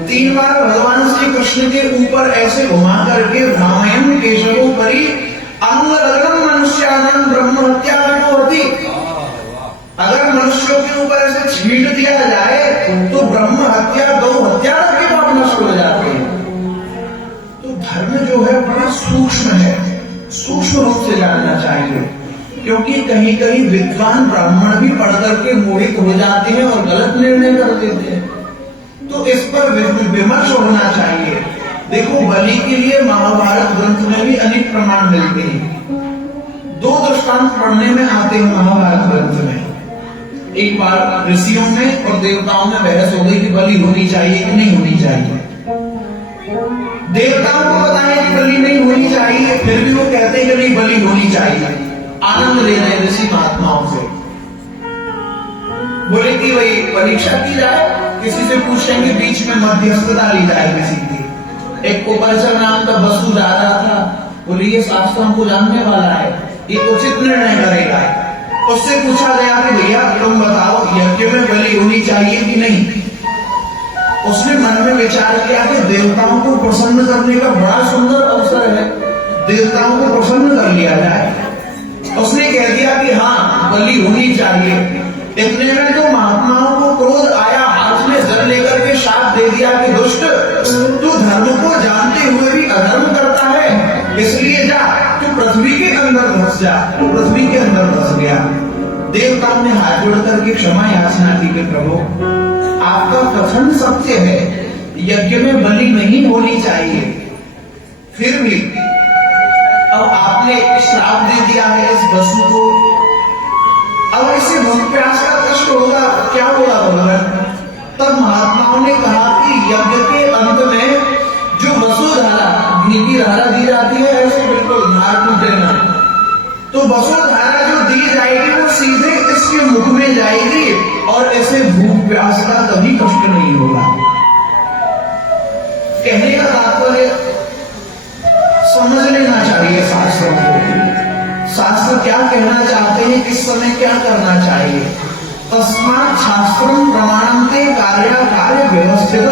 3 बार भगवान श्री कृष्ण के ऊपर ऐसे घुमा करके भ्रामयण केशवोपरि अंग लग्नम मनुष्यानां ब्रह्म हत्या होती। अगर मनुष्यों के ऊपर ऐसे छींट दिया जाए तो ब्रह्म हत्या, गौ हत्या के पाप नष्ट हो जाते हैं। तो धर्म जो है बड़ा सूक्ष्म है, सूक्ष्म रूप से जानना चाहिए, क्योंकि कहीं कहीं विद्वान ब्राह्मण भी पढ़ करके मोहित हो जाते हैं और गलत निर्णय कर देते हैं। तो इस पर विमर्श होना चाहिए। देखो बलि के लिए महाभारत ग्रंथ में भी अनेक प्रमाण मिलते हैं। 2 दृष्टांत पढ़ने में आते हैं महाभारत ग्रंथ में। एक बार ऋषियों में और देवताओं में बहस हो गई कि बलि होनी चाहिए कि नहीं होनी चाहिए। देवताओं को पता है कि बलि नहीं होनी चाहिए, फिर भी वो कहते हैं कि नहीं बलि होनी चाहिए। आनंद ले रहे ऋषि महात्माओं से। बोले कि भाई परीक्षा की जाए, किसी से पूछेंगे, बीच में मध्यस्थता ली जाए किसी की। एक को परिचय नाम का वसु जा रहा था, बोले ये शास्त्रों को जानने वाला है, ये उचित निर्णय करेगा। उससे पूछा गया कि भैया तुम बताओ यज्ञ में बलि होनी चाहिए कि नहीं। उसने मन में विचार किया कि देवताओं को प्रसन्न करने का बड़ा सुंदर अवसर है, देवताओं को प्रसन्न कर लिया जाए। उसने कह दिया कि हाँ, बलि होनी चाहिए। इतने में तो महात्माओं को क्रोध आया, हाथ में जल लेकर के शाप दे दिया कि दुष्ट, तू धर्म को जानते हुए भी अधर्म करता है, इसलिए जा तू पृथ्वी के अंदर धस जा। पृथ्वी के अंदर धस गया। देवताओं ने हाथ जोड़ करके क्षमा याचना की कि प्रभु, आपका कथन सत्य है, यज्ञ में बलि नहीं होनी चाहिए, फिर भी अब आपने श्राप दे दिया है इस वसु को, अब इससे भूख प्यास का कष्ट होगा, क्या होगा भगवान? तब महात्माओं ने कहा कि यज्ञ के अंत में जो वसुधारा, घी की धारा दी जाती है, ऐसे बिल्कुल धार टूटे ना, तो वसुधारा जो दी जाएगी वो सीधे इसके मुख में जाएगी और ऐसे भूख प्यास का कभी कष्ट नहीं होगा। कहने का तात्पर्य समझ लेना चाहिए शास्त्रों को। शास्त्र क्या कहना चाहते हैं, किस समय क्या करना चाहिए। तस्मात् शास्त्रम प्रमाणन्ते कार्य कार्य व्यवस्थित।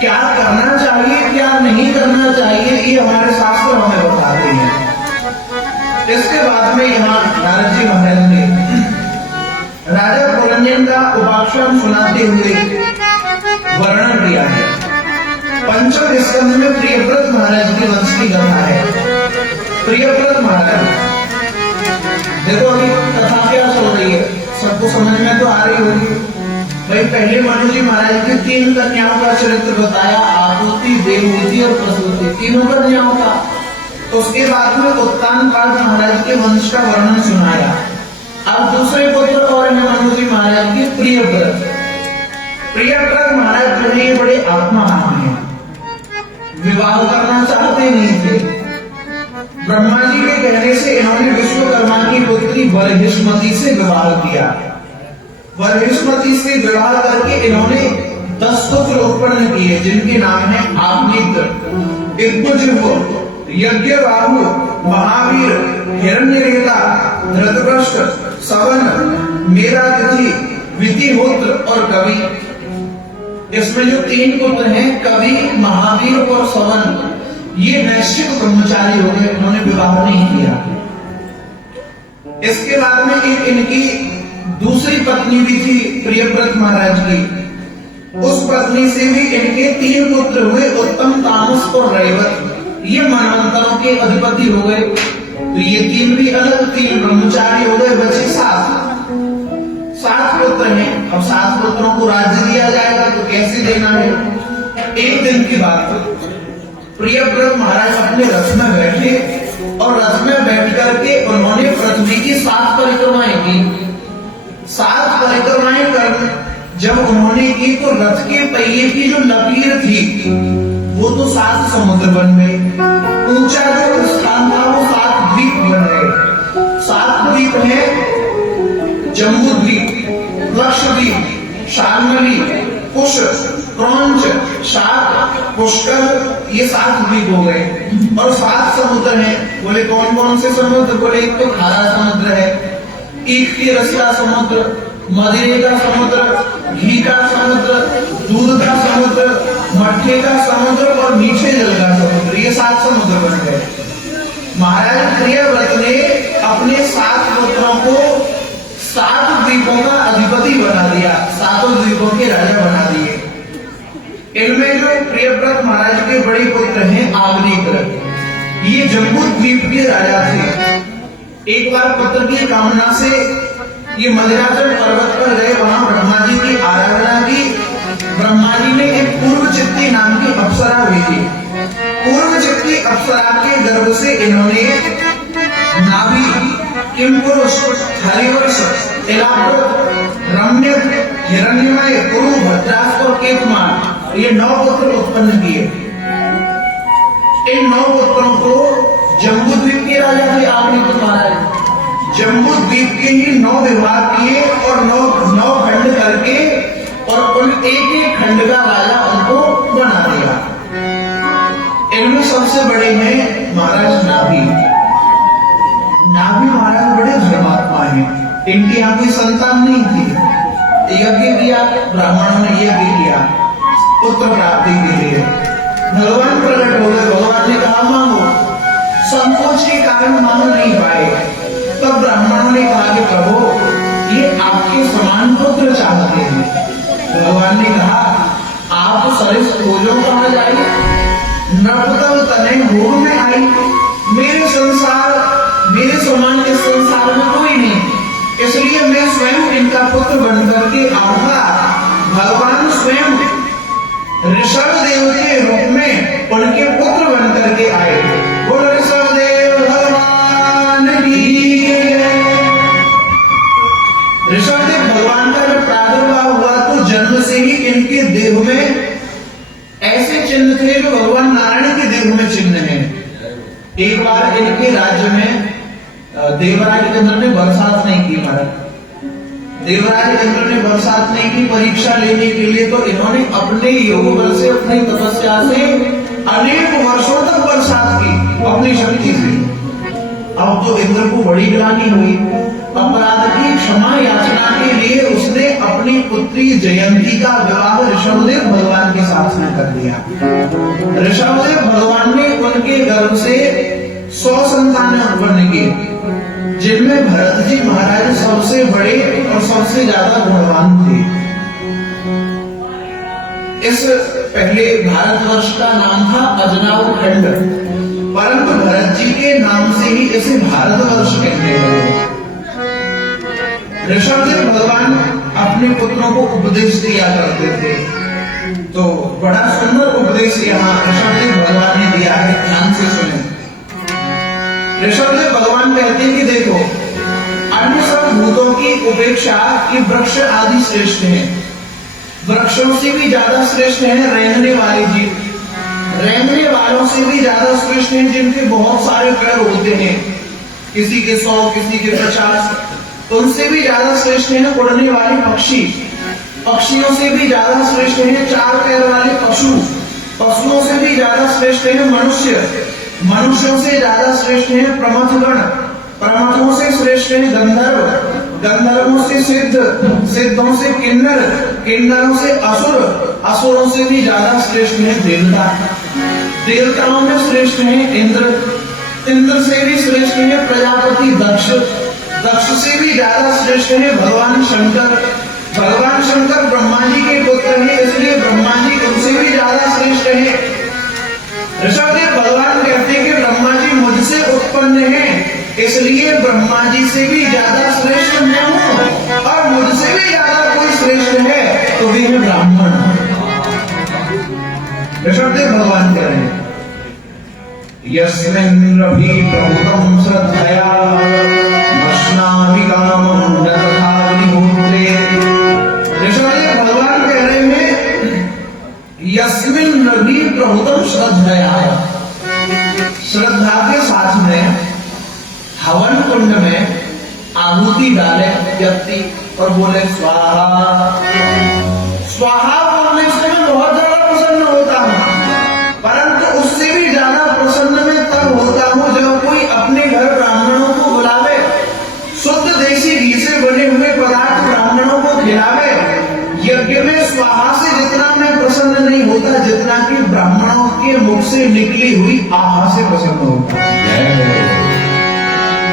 क्या करना चाहिए, क्या नहीं करना चाहिए, ये हमारे शास्त्र हमें बताते हैं। इसके बाद में यहाँ नारद जी महाराज ने राजा पुरंजन का उपाख्यान सुनाते हुए वर्णन किया है। पंचम स्कंध में प्रियव्रत महाराज के वंश की कथा है। प्रियव्रत महाराज, देखो अभी कथा क्या चल रही है, सबको समझ में तो आ रही होगी। भाई पहले मनु जी महाराज के 3 कन्याओं का चरित्र बताया, आहुति, देवहूति और प्रसूति, तीनों कन्याओं का। उसके बाद में उत्तानपाद महाराज के वंश का वर्णन सुनाया। अब दूसरे पुत्र और मनु जी महाराज के प्रियव्रत। प्रियव्रत महाराज जो है बड़े आत्माराम हैं, विवाह करना चाहते नहीं थे। ब्रह्मा जी के कहने से इन्होंने विश्वकर्मा की पुत्री बर्हिष्मति से विवाह किया। बर्हिष्मति से विवाह करके इन्होंने 10 पुत्र उत्पन्न किए, जिनके नाम है आग्नित्र, इद्भुजिह्व, यज्ञबाहु, महावीर, हिरण्यरेता, धृतराष्ट्र, सवन, मेधातिथि, वितिहोत्र और कवि। इसमें जो 3 पुत्र हैं, कवि, महावीर और सवन, ये नैष्ठिक ब्रह्मचारी हो गए, उन्होंने विवाह नहीं किया। इसके बाद में एक इनकी दूसरी पत्नी भी थी प्रियव्रत महाराज की। उस पत्नी से भी इनके 3 पुत्र हुए, उत्तम, तामस और रैवत। ये मनवंतरों के अधिपति हो गए। तो ये 3 भी अलग 3 ब्रह्मचारी हो गए, बचे 7 पुत्र हैं। अब 7 पुत्रों को राज्य दिया जाएगा तो कैसे देना है। एक दिन की बात, प्रियव्रत महाराज अपने रथ में बैठे और रथ में बैठ करके उन्होंने पृथ्वी की 7 परिक्रमाएं की। 7 परिक्रमाएं कर जब उन्होंने की तो रथ के पहिए की जो लकीर थी वो तो 7 समुद्र बन गए। ऊंचा जो स्थान था वो 7 द्वीप बन गए। 7 द्वीप है जम्बू द्वीप, लक्षद्वीप, शाल्मली, कुश, क्रौंच, शाक, पुष्कर, ये 7 द्वीप हो गए। और 7 समुद्र हैं। बोले कौन कौन से समुद्र? बोले एक तो खारा समुद्र है, ईख के रस का समुद्र, मदिरे का समुद्र, घी का समुद्र, दूध का समुद्र, मट्ठे का समुद्र और मीठे जल का समुद्र। ये 7 समुद्र बन गए। महाराज प्रियव्रत ने अपने 7 पुत्रों को 7 द्वीपों का अधिपति बना दिया, 7 द्वीपों के राजा बना दिए। इनमें जो प्रियव्रत महाराज के बड़े पुत्र हैं आग्नित्र, ये जम्बू द्वीप के राजा थे। एक बार पुत्र की कामना से ये मदिराचल पर्वत पर गए, वहां ब्रह्मा जी की आराधना की। ब्रह्मा जी ने एक पूर्वचित्ती नाम की अप्सरा भेजी। पूर्वचित्ती अप्सरा के गर्भ से इन्होंने नाभि, किमपुरुष, हरिवर्ष, इलापुर, रम्य, हिरण्यमय, कुरु, भद्रास और केतमान, ये 9 पुत्र उत्पन्न किए। इन 9 पुत्रों को जम्बू द्वीप के राजा थे आग्नित्र महाराज। जम्बू द्वीप के ही 9 विभाग किए और 9 खंड करके और उन एक खंड का राजा उनको बना दिया। इनमें सबसे बड़े हैं महाराज नाभि। नाभि महाराज बड़े धर्मात्मा हैं। इनकी यहाँ कोई संतान नहीं थी। यज्ञ किया, ब्राह्मणों ने यज्ञ किया, पुत्र प्राप्ति के लिए। भगवान प्रकट हो गए, भगवान ने कहा मांगो। संकोच के कारण मांग नहीं पाए। तब ब्राह्मणों ने कहा कि प्रभु ये आपके समान पुत्र चाहते हैं। भगवान ने कहा आप सरिस खोजो कहा जाए, नृपतल तनय भोग में आई। मेरे समान इस संसार में कोई नहीं, इसलिए मैं स्वयं इनका पुत्र बनकर के आऊंगा। भगवान स्वयं ऋषभ देव के रूप में उनके पुत्र बनकर के आए। बोलो ऋषभ देव भगवान की। ऋषभ देव भगवान का जब प्रादुर्भाव हुआ तो जन्म से ही इनके देह में ऐसे चिन्ह थे जो भगवान नारायण के देह में चिन्ह है। एक बार इनके राज्य में देवराज इंद्र ने बरसात नहीं की। महाराज देवराज इंद्र ने बरसात नहीं की परीक्षा लेने के लिए, तो इन्होंने अपने योग बल से, अपनी तपस्या से अनेक वर्षों तक बरसात की अपनी शक्ति से। अब तो इंद्र को बड़ी ग्लानि हुई। अपराध की क्षमा याचना के लिए उसने अपनी पुत्री जयंती का विवाह ऋषभदेव भगवान के साथ में कर दिया। ऋषभदेव भगवान ने उनके गर्भ से 100 संतानें उत्पन्न की, जिनमें भरत जी महाराज सबसे बड़े और सबसे ज्यादा गुणवान थे। इस पहले भारतवर्ष का नाम था अजनाव खंड, परंतु भरत जी के नाम से ही इसे भारतवर्ष कहते हैं। ऋषभदेव भगवान अपने पुत्रों को उपदेश दिया करते थे, तो बड़ा सुंदर उपदेश यहाँ ऋषभदेव भगवान ने दिया है, ध्यान से सुने। ऋषभदेव भगवान कहते हैं कि देखो, अन्य सब भूतों की उपेक्षा कि वृक्ष आदि श्रेष्ठ हैं। वृक्षों से भी ज्यादा श्रेष्ठ हैं रेंगने वाले जीव। रेंगने वालों से भी ज्यादा श्रेष्ठ हैं जिनके बहुत सारे पैर होते हैं, किसी के 100, किसी के 50। उनसे भी ज्यादा श्रेष्ठ हैं उड़ने वाले पक्षी। पक्षियों से भी ज्यादा श्रेष्ठ हैं 4 पैर वाले पशु। पशुओं से भी ज्यादा श्रेष्ठ हैं मनुष्य। मनुष्यों से ज्यादा श्रेष्ठ हैं प्रमथगण। प्रमथों से श्रेष्ठ हैं गंधर्व। गंधर्वों से सिद्ध। सिद्धों से किन्नर। किन्नरों से असुर। असुरों से भी ज्यादा श्रेष्ठ हैं देवता। देवताओं में श्रेष्ठ हैं इंद्र। इंद्र से भी श्रेष्ठ हैं प्रजापति दक्ष। दक्ष से भी ज्यादा श्रेष्ठ है भगवान शंकर। भगवान शंकर ब्रह्मा जी के पुत्र हैं, इसलिए ब्रह्मा जी उनसे भी ज्यादा श्रेष्ठ है। ऋषभदेव भगवान कहते हैं कि ब्रह्मा जी मुझसे उत्पन्न हैं, इसलिए ब्रह्मा जी से भी ज्यादा श्रेष्ठ मैं हूं, और मुझसे भी ज्यादा कोई श्रेष्ठ है तो वे है ब्राह्मण। ऋषभदेव भगवान कह रहे हैं यस्मिन् रवि प्रभुतं श्रद्धया ऋषभदेव भगवान कह रहे हैं यस्मिन् रवि प्रभुतं श्रद्धया, श्रद्धा के साथ में हवन कुंड में आहुति डाले व्यक्ति और बोले स्वाहा। स्वाहा बोलने से मैं बहुत ज्यादा प्रसन्न होता हूं, परंतु उससे भी ज्यादा प्रसन्न मैं तब होता हूं जब कोई अपने घर ब्राह्मणों को बुलावे, शुद्ध देसी घी से बने हुए पदार्थ ब्राह्मणों को खिलावे। यज्ञ में स्वाहा से जितना मैं प्रसन्न नहीं होता, जितना कि ब्राह्मणों के मुख से निकली हुई आहा से प्रसन्न होता।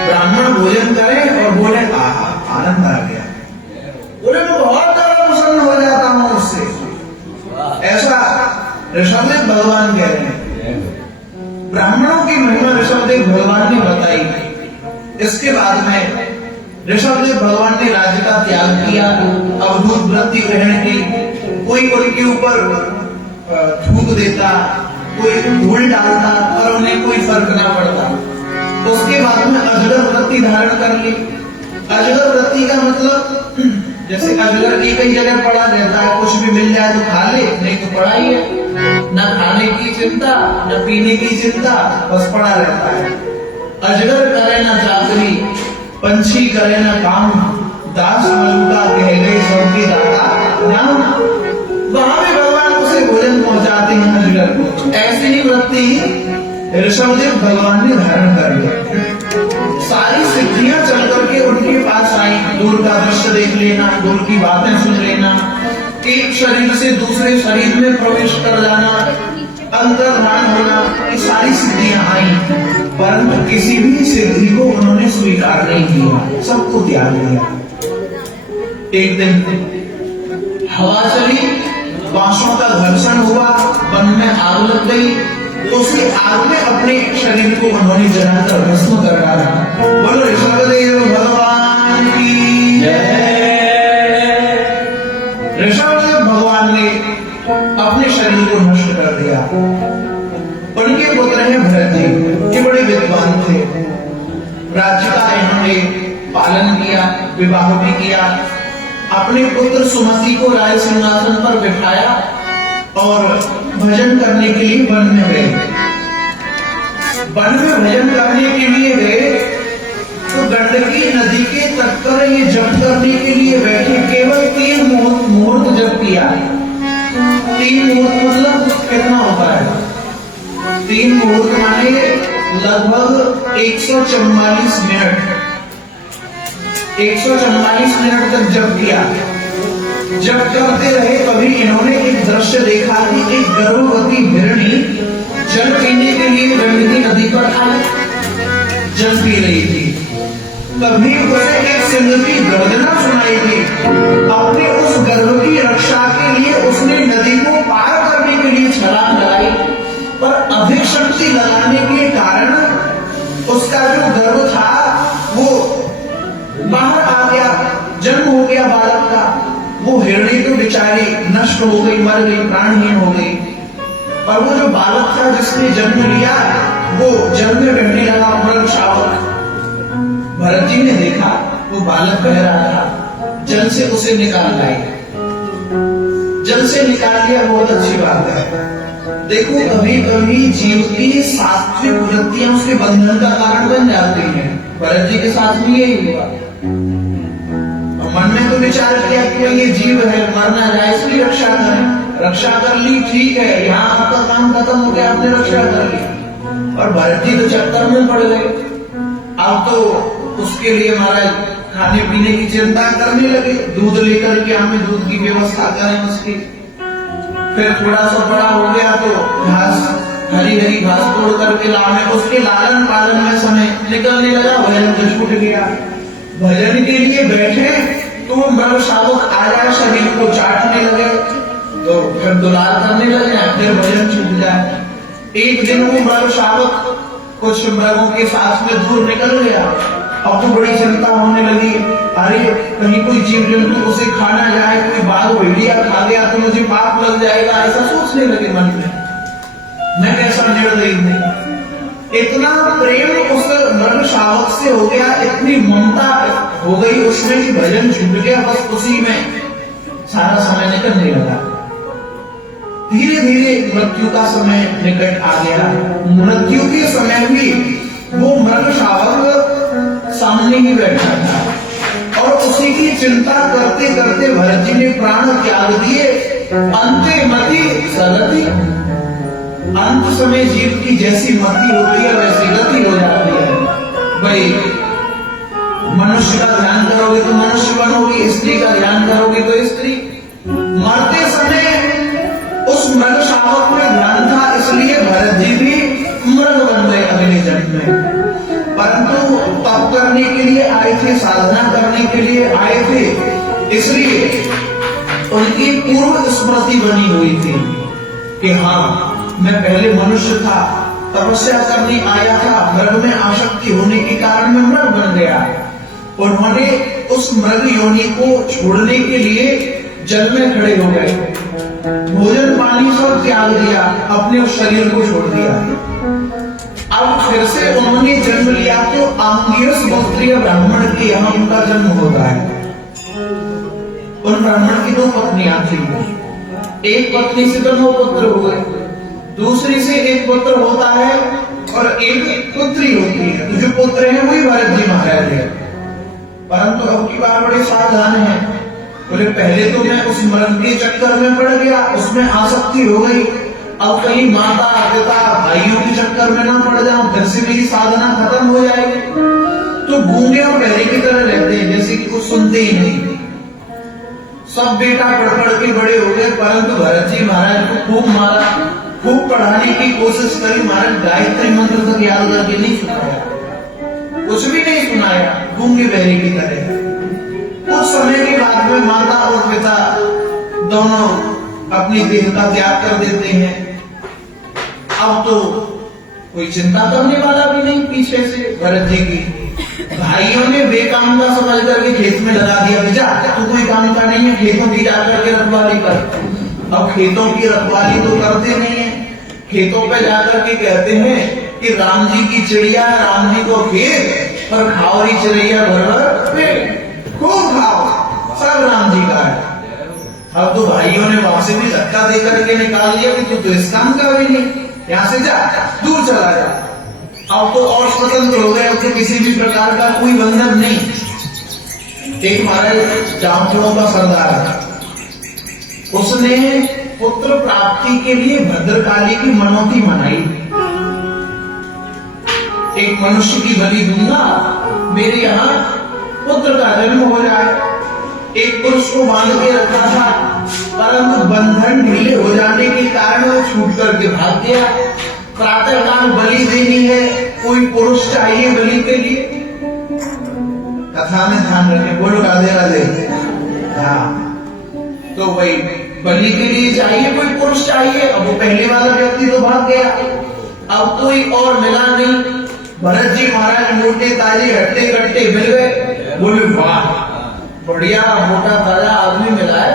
ब्राह्मण भोजन करें और बोले आहा आनंद आ गया, बोले मैं बहुत ज्यादा प्रसन्न हो जाता हूं उससे। ऐसा ऋषभदेव भगवान कह रहे हैं। ब्राह्मणों की महिमा ऋषभदेव भगवान ने बताई। इसके बाद में ऋषभदेव भगवान ने राज्य का त्याग किया, अवधूत वृत्ति ग्रहण की। कोई उनके ऊपर थूक देता, कोई धूल डालता, पर उन्हें कोई फर्क ना पड़ता। उसके बाद में अजगर वृत्ति धारण कर ली। अजगर वृत्ति का मतलब जैसे अजगर की कई जगह पड़ा रहता है, कुछ भी मिल जाए तो खा ले, नहीं तो पड़ा ही है। न खाने की चिंता, न पीने की चिंता, बस पड़ा रहता है। अजगर करे ना चाकरी, पंछी करे ना काम, दास मलूका कह गए सबके दाता नाम। वहां भी भगवान उसे भोजन पहुंचाते हैं अजगर को। ऐसी ही वृत्ति ऋषभदेव भगवान ने धारण कर लिया। सारी सिद्धियां चल करके उनके पास आई। दूर का दृश्य देख लेना, दूर की बातें सुन लेना, एक शरीर से दूसरे शरीर में प्रवेश कर जाना, अंतर्धान होना, ये सारी सिद्धियां आई, परंतु किसी भी सिद्धि को उन्होंने स्वीकार नहीं किया, सबको त्याग दिया। एक दिन हवा चली, बांसों का घर्षण हुआ, वन में आग लग गई, तो उसी आग में अपने शरीर को उन्होंने जलाकर भस्म कर डाला। बोलो ऋषभदेव भगवान की जय। ऋषभदेव भगवान ने अपने शरीर को नष्ट कर दिया। उनके पुत्र हैं भरत जी, ये बड़े विद्वान थे, राज्य का इन्होंने पालन किया, विवाह भी किया, अपने पुत्र सुमति को राज सिंहासन पर बिठाया और भजन करने के लिए वन में गए। वन में भजन करने के लिए गए तो गंडकी नदी के तट पर ये जप करने के लिए बैठे, केवल 3 मुहूर्त जप किया। 3 मुहूर्त मतलब कितना होता है? 3 मुहूर्त माने लगभग 144 मिनट, 144 मिनट तक जप किया। जब करते रहे कभी इन्होंने एक दृश्य देखा कि एक गर्भवती हिरणी जल पीने के लिए गंडकी नदी पर आई, जल पी रही थी। कभी उसे एक सिंह की गर्जना सुनाई थी। अपने उस गर्भ की रक्षा के लिए उसने नदी को पार करने के लिए छलांग लगाई, पर अधिक शक्ति लगाने के कारण उसका जो गर्भ था वो बाहर आ गया, जन्म हो गया बालक का। वो हिरणी तो बेचारी नष्ट हो गई, मर गई, प्राणहीन हो गई, और वो जो बालक था जिसने जन्म लिया वो जल में बहने लगा, मृग शावक। भरत जी ने देखा वो बालक बह रहा था, जल से उसे निकाल लाए। जल से निकाल लिया, बहुत अच्छी बात है। देखो कभी कभी जीव की सात्विक वृत्तियां उसके बंधन का कारण बन जाती हैं। भरत जी के साथ भी यही हुआ। मन में तो विचार किया कि ये जीव है, मरना जाए, इसकी रक्षा करें। रक्षा कर ली, ठीक है, यहाँ आपका काम खत्म हो गया, आपने रक्षा कर ली। और भरत जी तो चक्कर में पड़ गए। अब तो उसके लिए महाराज खाने पीने की चिंता करने लगे, दूध लेकर के हमें दूध की व्यवस्था करें उसकी। फिर थोड़ा सा बड़ा हो गया तो घास, हरी हरी घास तोड़ करके लाए, उसके लालन पालन में समय निकलने लगा, भजन से छूट गया। भजन के लिए बैठे तो मृग शावक आया, शरीर को चाटने लगे, तो फिर दुलार करने लगे, फिर भजन छूट जाए। एक दिन वो मृग शावक कुछ मृगों के साथ में दूर निकल गया। अब तो बड़ी चिंता होने लगी, अरे कहीं कोई जीव जंतु उसे खाना जाए, कोई बाघ भेड़िया खा गया तो मुझे पाप लग जाएगा, ऐसा सोचने लगे मन में। मैं कैसा निर्दयी हूं। इतना प्रेम उस मृग शावक से हो गया, इतनी ममता हो गई उसमें कि भजन छूट गया। बस उसी में सारा समय निकलने लगा। धीरे धीरे मृत्यु का समय निकट आ गया। मृत्यु के समय भी वो मृग शावक सामने ही बैठा था और उसी की चिंता करते करते भरत जी ने प्राण त्याग दिए। अंते मति सगति, अंत समय जीव की जैसी मति होती है वैसी गति हो जाती है। भाई मनुष्य का ध्यान करोगे तो मनुष्य बनोगे, स्त्री का ध्यान करोगे तो स्त्री। मरते समय उस मृग शावक में ध्यान था, इसलिए भरत जी भी मृग बन गए अगले जन्म में। परंतु तप करने के लिए आए थे, साधना करने के लिए आए थे, इसलिए उनकी पूर्व स्मृति बनी हुई थी कि हाँ मैं पहले मनुष्य था, तपस्या करने आया था, मृग में आसक्ति होने के कारण मैं मृग बन गया। उन्होंने उस मृग योनि को छोड़ने के लिए जल में खड़े हो गए, भोजन पानी सब त्याग दिया, अपने उस शरीर को छोड़ दिया। अब फिर से उन्होंने जन्म लिया तो आंगिरस गोत्रीय ब्राह्मण के यहाँ उनका जन्म होता है। उन ब्राह्मण की 2 पत्नियां थी, एक पत्नी से तो 9 पुत्र हुए, दूसरी से 1 पुत्र होता है और 1 पुत्री होती है। तो जो पुत्र है वही भरत जी महाराज है। परंतु अब की बात बड़ी सावधान है। बोले पहले तो मैं उस मृग के चक्कर में पड़ गया, उसमें आसक्ति हो गई, अब कहीं माता पिता भाइयों के चक्कर में ना पड़ जाऊं, फिर से मेरी साधना खत्म हो जाएगी। तो गूंगे और बहरे की तरह रहते हैं, जैसे कि कुछ सुनते ही नहीं। सब बेटा पढ़ पढ़ के बड़े हो गए, परंतु भरत जी महाराज को खूब मारा, खूब पढ़ाने की कोशिश करी। महाराज गायत्री मंत्र तक याद करके नहीं सुनाया, कुछ भी नहीं सुनाया, गूंगे बहरे की तरह। कुछ समय के बाद में माता और पिता दोनों अपनी देह का त्याग कर देते हैं। अब तो कोई चिंता करने वाला भी नहीं पीछे से भरत जी की। भाइयों ने बेकाम का समझ करके खेत में लगा दिया, जा तू कोई काम का नहीं है, खेतों की जाकर के रखवाली कर। अब खेतों की रखवाली तो करते नहीं है, खेतों पे जाकर के कहते हैं कि राम जी की चिड़िया, राम जी को खेत पर खाओ री चिड़िया भर भर पेट, खूब खाओ, सब राम जी का है। अब तो भाइयों ने वहां से भी धक्का दे करके निकाल दिया कि तू तो इस काम का भी नहीं, यहां से जा, दूर चला जा। अब तो और स्वतंत्र हो गए, अब तो किसी भी प्रकार का कोई बंधन नहीं। एक महाराज जामपुरों का सरदार है, उसने पुत्र प्राप्ति के लिए भद्रकाली की मनौती मनाई। एक मनुष्य की बलि दूंगा, मेरे यहाँ पुत्र का जन्म हो जाए। एक पुरुष को बांध के रखा था, परंतु बंधन ढीले हो जाने के कारण वो छूट करके भाग गया। प्रातः काल बलि देनी है, कोई पुरुष चाहिए बलि के लिए। कथा में ध्यान रखें, बोलो राधे राधे। हाँ, तो वही बलि के लिए चाहिए, कोई पुरुष चाहिए। अब वो पहले वाला व्यक्ति तो भाग गया, अब कोई और मिला नहीं। भरत जी महाराज मोटे ताजे हट्टे कट्टे मिल गए, बोले वाह बढ़िया मोटा ताजा आदमी मिला है,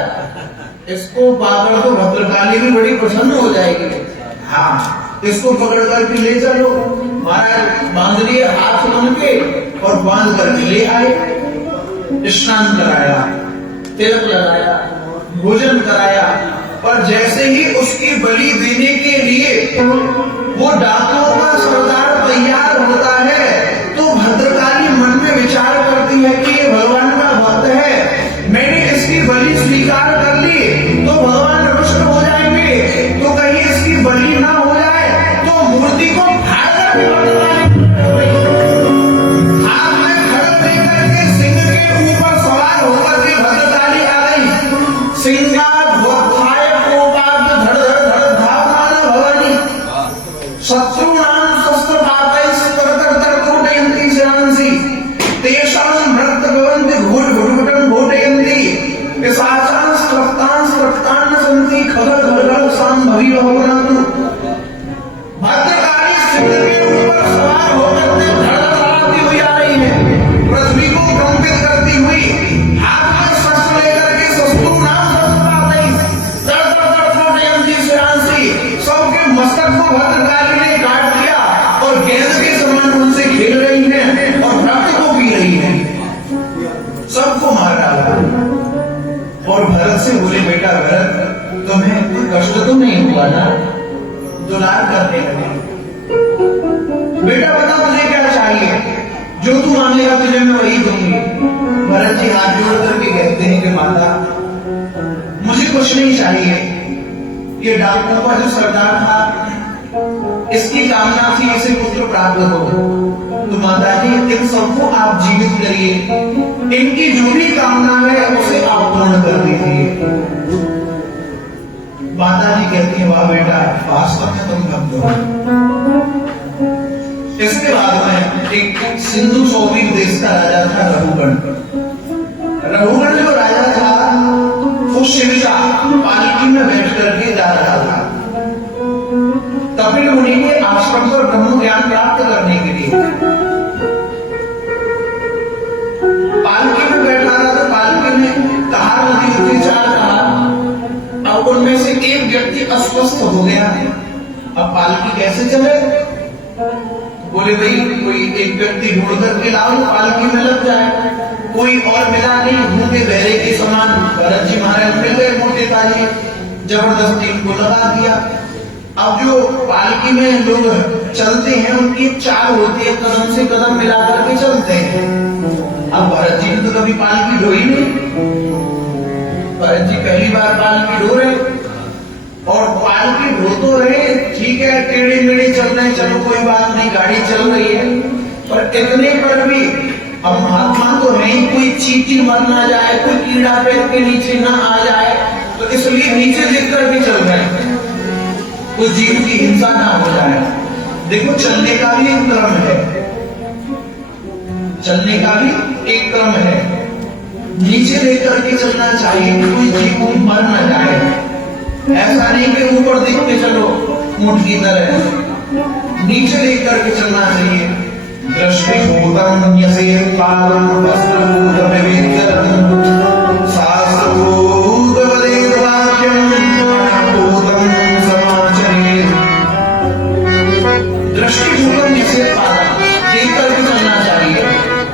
इसको पाकर तो भद्रकाली भी बड़ी प्रसन्न हो जाएगी। हाँ, इसको पकड़ करके ले चलो। महाराज बांध लिए हाथ उनके और बांध करके ले आए। स्नान कराया, तिलक लगाया, भोजन कराया, और जैसे ही उसकी बलि देने के लिए वो डाकुओं का सरदार तैयार होता है, तो भद्रकाली मन में विचार करती है कि ये भगवान का भक्त है, मैंने इसकी बलि स्वीकार कर ली तो भगवान रुष्ट हो जाएंगे, तो कहीं इसकी बलि ना हो जाए, तो मूर्ति को फाड़ करके हाथ में खड़ग लेकर के सिंह के ऊपर सवार होकर के भद्रकाली आ गई। सिंह शत्रु नाम शस्त्र पातै कर कोटयन्ति शिरांसि तेषां मृत भवन्ति घोट घुटघुटं घोटयन्ति पिशाचांस रक्तांस रक्तान सन्ति खगर खगर संभवी भवन्तु। भद्रकाली सिंह के ऊपर सवार होकर के धड़धड़ाती हुई आ रही है, पृथ्वी को कंपित करती हुई, हाथ में शस्त्र लेकर के शत्रु नाम शस्त्र पातै कर कोटयन्ति शिरांसि, सबके मस्तक को भद्रकाली गेंद के समान उनसे खेल रही है और रक्त को पी रही है, सबको मार डाला। और भरत से बोले, बेटा भरत तुम्हें कोई कष्ट तो नहीं हुआ ना? दुलार करने लगे। बेटा बता तुझे क्या चाहिए, जो तू मांगेगा तुझे मैं वही दूंगी। भरत जी हाथ जोड़ करके कहते हैं कि माता मुझे कुछ नहीं चाहिए, ये डाकुओं का जो सरदार था इसकी कामना थी इसे पुत्र प्राप्त हो, तो माता जी इन सबको आप जीवित करिए, इनकी जो भी कामना है उसे आप पूर्ण कर दीजिए। माता जी कहती है, वाह बेटा वास्तव में तुम भक्त हो। इसके बाद में एक सिंधु सौवीर देश का राजा था रघुगण। रघुगण जो राजा था वो शिविका पालकी में बैठ करके जा रहा था कपिल मुनि के आश्रम पर ब्रह्म ज्ञान प्राप्त करने के लिए। पालकी में बैठा था तो पालकी में कहार नदी उतरी, चार कहार। अब उनमें से एक व्यक्ति अस्वस्थ हो गया। अब पालकी कैसे चले? बोले भाई कोई एक व्यक्ति ढूंढ करके लाओ, पालकी में लग जाए। कोई और मिला नहीं, गूंगे बहरे के समान भरत जी महाराज मिल गए मोटे ताजे, जबरदस्ती इनको लगा दिया। अब जो पालकी में लोग चलते हैं उनकी चाल होती है, कदम से कदम मिला करके चलते हैं। अब भरत जी ने तो कभी पालकी ढोई नहीं, भरत जी पहली बार पालकी ढो रहे, और पालकी ढो तो रहे, ठीक है टेढ़े मेढ़े चल रहे, चलो कोई बात नहीं, गाड़ी चल रही है, पर इतने पर भी अब महात्मा तो है ही, कोई चींटी मर ना जाए, कोई कीड़ा पैर के नीचे ना आ जाए, तो इसलिए नीचे देख करके चल रहे हैं, कोई जीव की हिंसा ना हो जाए। देखो चलने का भी एक क्रम है, चलने का भी एक क्रम है, नीचे देख करके चलना चाहिए, कोई जीव मर ना जाए। ऐसा नहीं कि ऊपर देख के चलो ऊंट की तरह, नीचे देख करके चलना चाहिए। दृष्टिभूतम यसेत पादम वस्त्रभूतमिवेद्यतम शास्त्रभूतवदेत वाक्यम भूतम समाचरेत्। दृष्टिभूतम यसेत पादम, देख करके चलना चाहिए।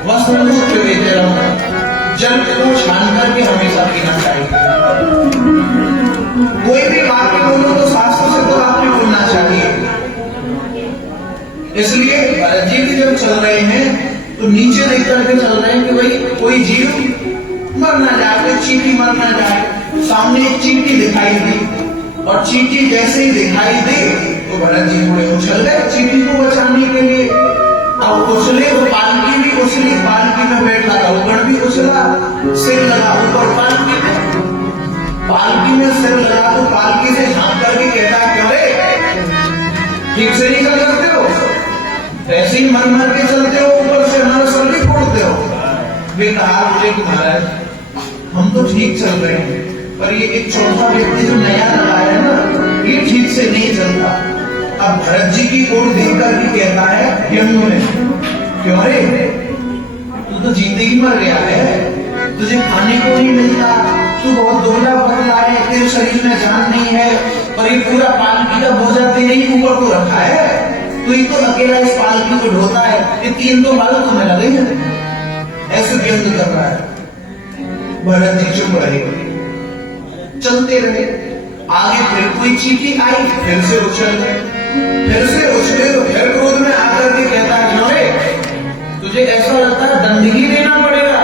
वस्त्रभूतमिवेद्यतम, जल को छान करके हमेशा पीना चाहिए। कोई भी वाक्य बोलो तो शास्त्र से तो वाक्य बोलना चाहिए। इसलिए जीव जब चल रहे हैं तो नीचे देख करके चल रहे हैं कि भाई कोई जीव मर ना जाए, कोई चींटी मर ना जाए। सामने एक चींटी दिखाई दी और चींटी जैसे ही दिखाई दे तो भरत जी थोड़े उछल गए चींटी को बचाने के लिए। अब उछले तो पालकी भी उछली, पालकी में बैठा था उगड़ भी उछला, सिर लगा ऊपर पालकी में सिर लगा तो पालकी से झांक करके कहता क्यों रे, ठीक से नहीं चल सकते हो, ऐसे ही मर मर के चलते हो, ऊपर से हमारा सर भी फोड़ते हो। वे कहा बोले कि महाराज हम तो ठीक चल रहे हैं, पर ये एक चौथा व्यक्ति जो नया लगा है ना, ये ठीक से नहीं चलता। अब भरत जी की ओर देखकर भी कहता है व्यंग में, क्यों रे तू तो जिंदगी मर गया है, तुझे खाने को नहीं मिलता, तू बहुत दुबला पतला है, तेरे शरीर में जान नहीं है, और ये पूरा पालकी का बोझा तेरे ही ऊपर को रखा है, तू ही तो अकेला इस पालकी को ढोता है, ये 3 तो बाल तुम्हें लगे हैं। ऐसे व्यंग कर रहा है। भरत जी चुप रहे, चलते रहे। आगे फिर कोई चींटी आई, फिर से उछल गए, फिर से उछले तो फिर क्रोध में आकर के कहता है नौरे तुझे ऐसा लगता है दंड ही देना पड़ेगा,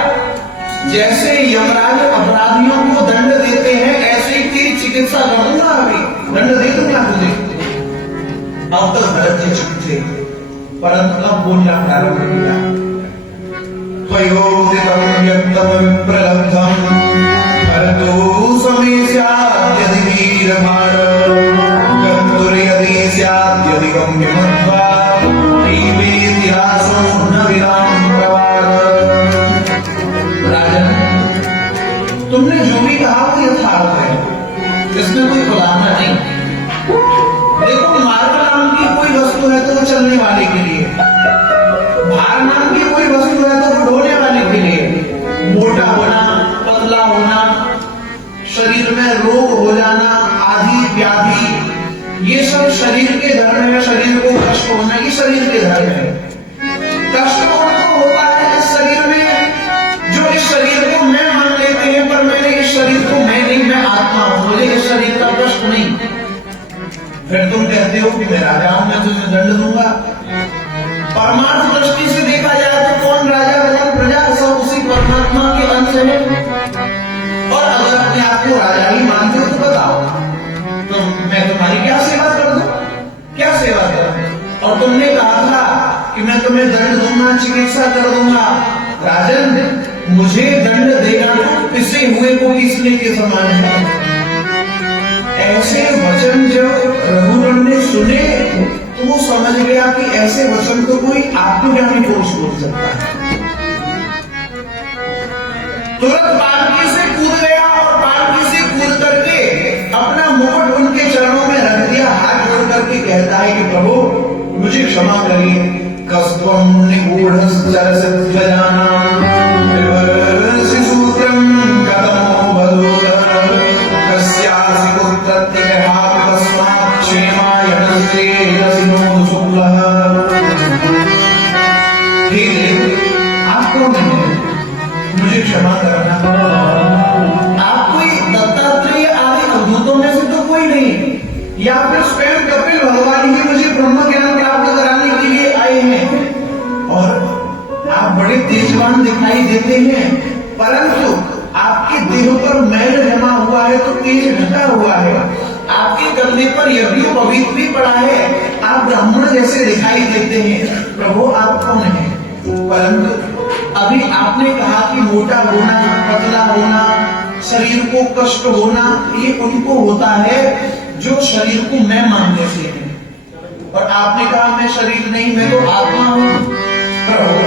जैसे यमराज अपराधियों को दंड देते हैं ऐसे ही तेरी चिकित्सा करूंगा, अभी दंड दे दूंगा तुझे। अब तक भरत जी चुप थे, परंतु अब बोलना प्रारंभ किया। त्वयोदितं व्यक्तं विप्रलब्धं भरतो समे स्यात् यदि वीरमाण गन्तुर्यदि स्यात् यदि गम्यमध्वा प्रीमेतिहासो न विराम प्रवार। राजन तुमने जो भी कहा वो यथार्थ है, इसमें कोई खुलासा नहीं। देखो मार्ग नाम की कोई वस्तु है तो वो चलने वाले के लिए, भार नाम की कोई वस्तु है तो वो ढोने वाले के लिए। मोटा होना, पतला होना, शरीर में रोग हो जाना, आदि व्याधि, ये सब शरीर के धर्म है। शरीर को कष्ट होना ये शरीर के धर्म है। कष्ट उनको होता है इस शरीर में जो इस शरीर को मैं मान लेते हैं, पर मैंने इस शरीर को मैं नहीं, मैं आत्मा हूं, मुझे इस शरीर का कष्ट नहीं। फिर तुम कहते हो कि मैं राजा हूं, मैं तुम्हें दंड दूंगा। परमार्थ दृष्टि से देखा जाए तो कौन राजा कौन प्रजा, सब उसी परमात्मा के अंश है। और अगर अपने आप को राजा ही मानते हो तो बताओ तो मैं तुम्हारी क्या सेवा कर दूं, क्या सेवा कर। और तुमने कहा था कि मैं तुम्हें दंड दूंगा, चिकित्सा कर दूंगा। राजन मुझे दंड देना तो पिसे हुए को पीसने के समान है। ऐसे वचन जब रघुवर ने सुने तो वो समझ गया कि ऐसे वचन तो कोई आत्मज्ञानी पुरुष बोल सकता है। तुरंत पालकी से कूद गया और पालकी से कूद करके अपना मुकुट उनके चरणों में रख दिया, हाथ जोड़ करके कहता है कि प्रभु मुझे क्षमा करिए। कस्त्वं निगूढ़श्चरसिद्धजानां विवर्षिसूत्रं कथमो वदूर कस्यासि पुत्रत्यहापि तस्मात् क्षेमाय नस्ते रसिनो शुक्लः। हे देव आप कौन हैं, मुझे क्षमा करना। आप कोई दत्तात्रेय आदि अवधूतों में से तो कोई नहीं, या फिर स्वयं कपिल भगवान ही मुझे ब्रह्म ज्ञान प्राप्त कराने के लिए आए हैं। और आप बड़े तेजवान दिखाई देते हैं, परंतु आपके देह पर मैल जमा हुआ है तो तेज ढका हुआ है। आपके कंधे पर यज्ञ पवित्र भी पड़ा है, आप ब्राह्मण जैसे दिखाई देते हैं। प्रभु आप कौन हैं, परंतु अभी आपने कहा कि मोटा होना, पतला होना, शरीर को कष्ट होना, ये उनको होता है जो शरीर को मैं मानने से है। और आपने कहा मैं शरीर नहीं, मैं तो आत्मा हूं। प्रभु,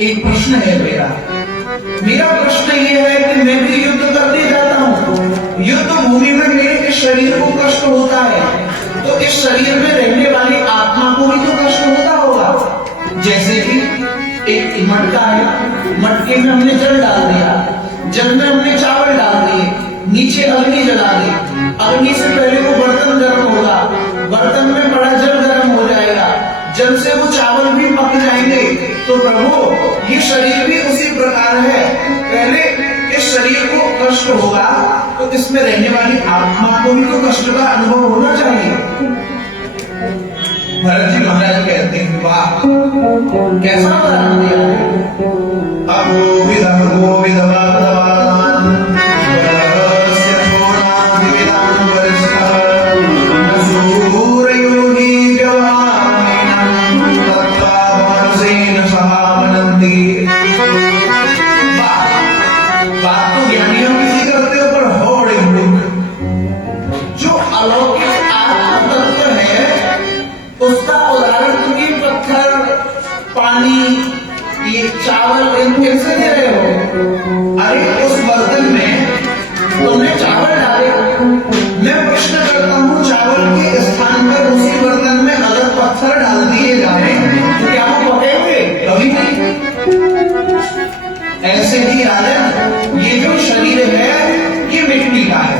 एक प्रश्न है मेरा प्रश्न ये है कि मैं भी युद्ध करने जाता हूं, युद्ध भूमि में मेरे इस शरीर को कष्ट होता है, तो इस शरीर में रहने वाली आत्मा को भी तो कष्ट होता होगा। जैसे कि एक मटका है, मटके में हमने जल डाल दिया, जल में हमने चावल डाल दिए, नीचे अग्नि जला दी, अग्नि से पहले वो बर्तन गर्म होगा, बर्तन में बड़ा जल गर्म हो जाएगा, जल से वो चावल भी पक जाएंगे। तो प्रभु, ये शरीर भी उसी प्रकार है, पहले इस शरीर को कष्ट होगा तो इसमें रहने वाली आत्मा को भी तो कष्ट का अनुभव होना चाहिए। भरत जी महाराज कहते हैं, वाह कैसा उदाहरण दिया है। अगोविद गोविद चावल कैसे दे रहे हो? अरे उस बर्तन में तुमने चावल डाले, मैं प्रश्न करता हूँ चावल के स्थान पर उसी बर्तन में अगर पत्थर डाल दिए जाए तो क्या वो पकेंगे? कभी नहीं। ऐसे ही राजन, ये जो शरीर है ये मिट्टी का है।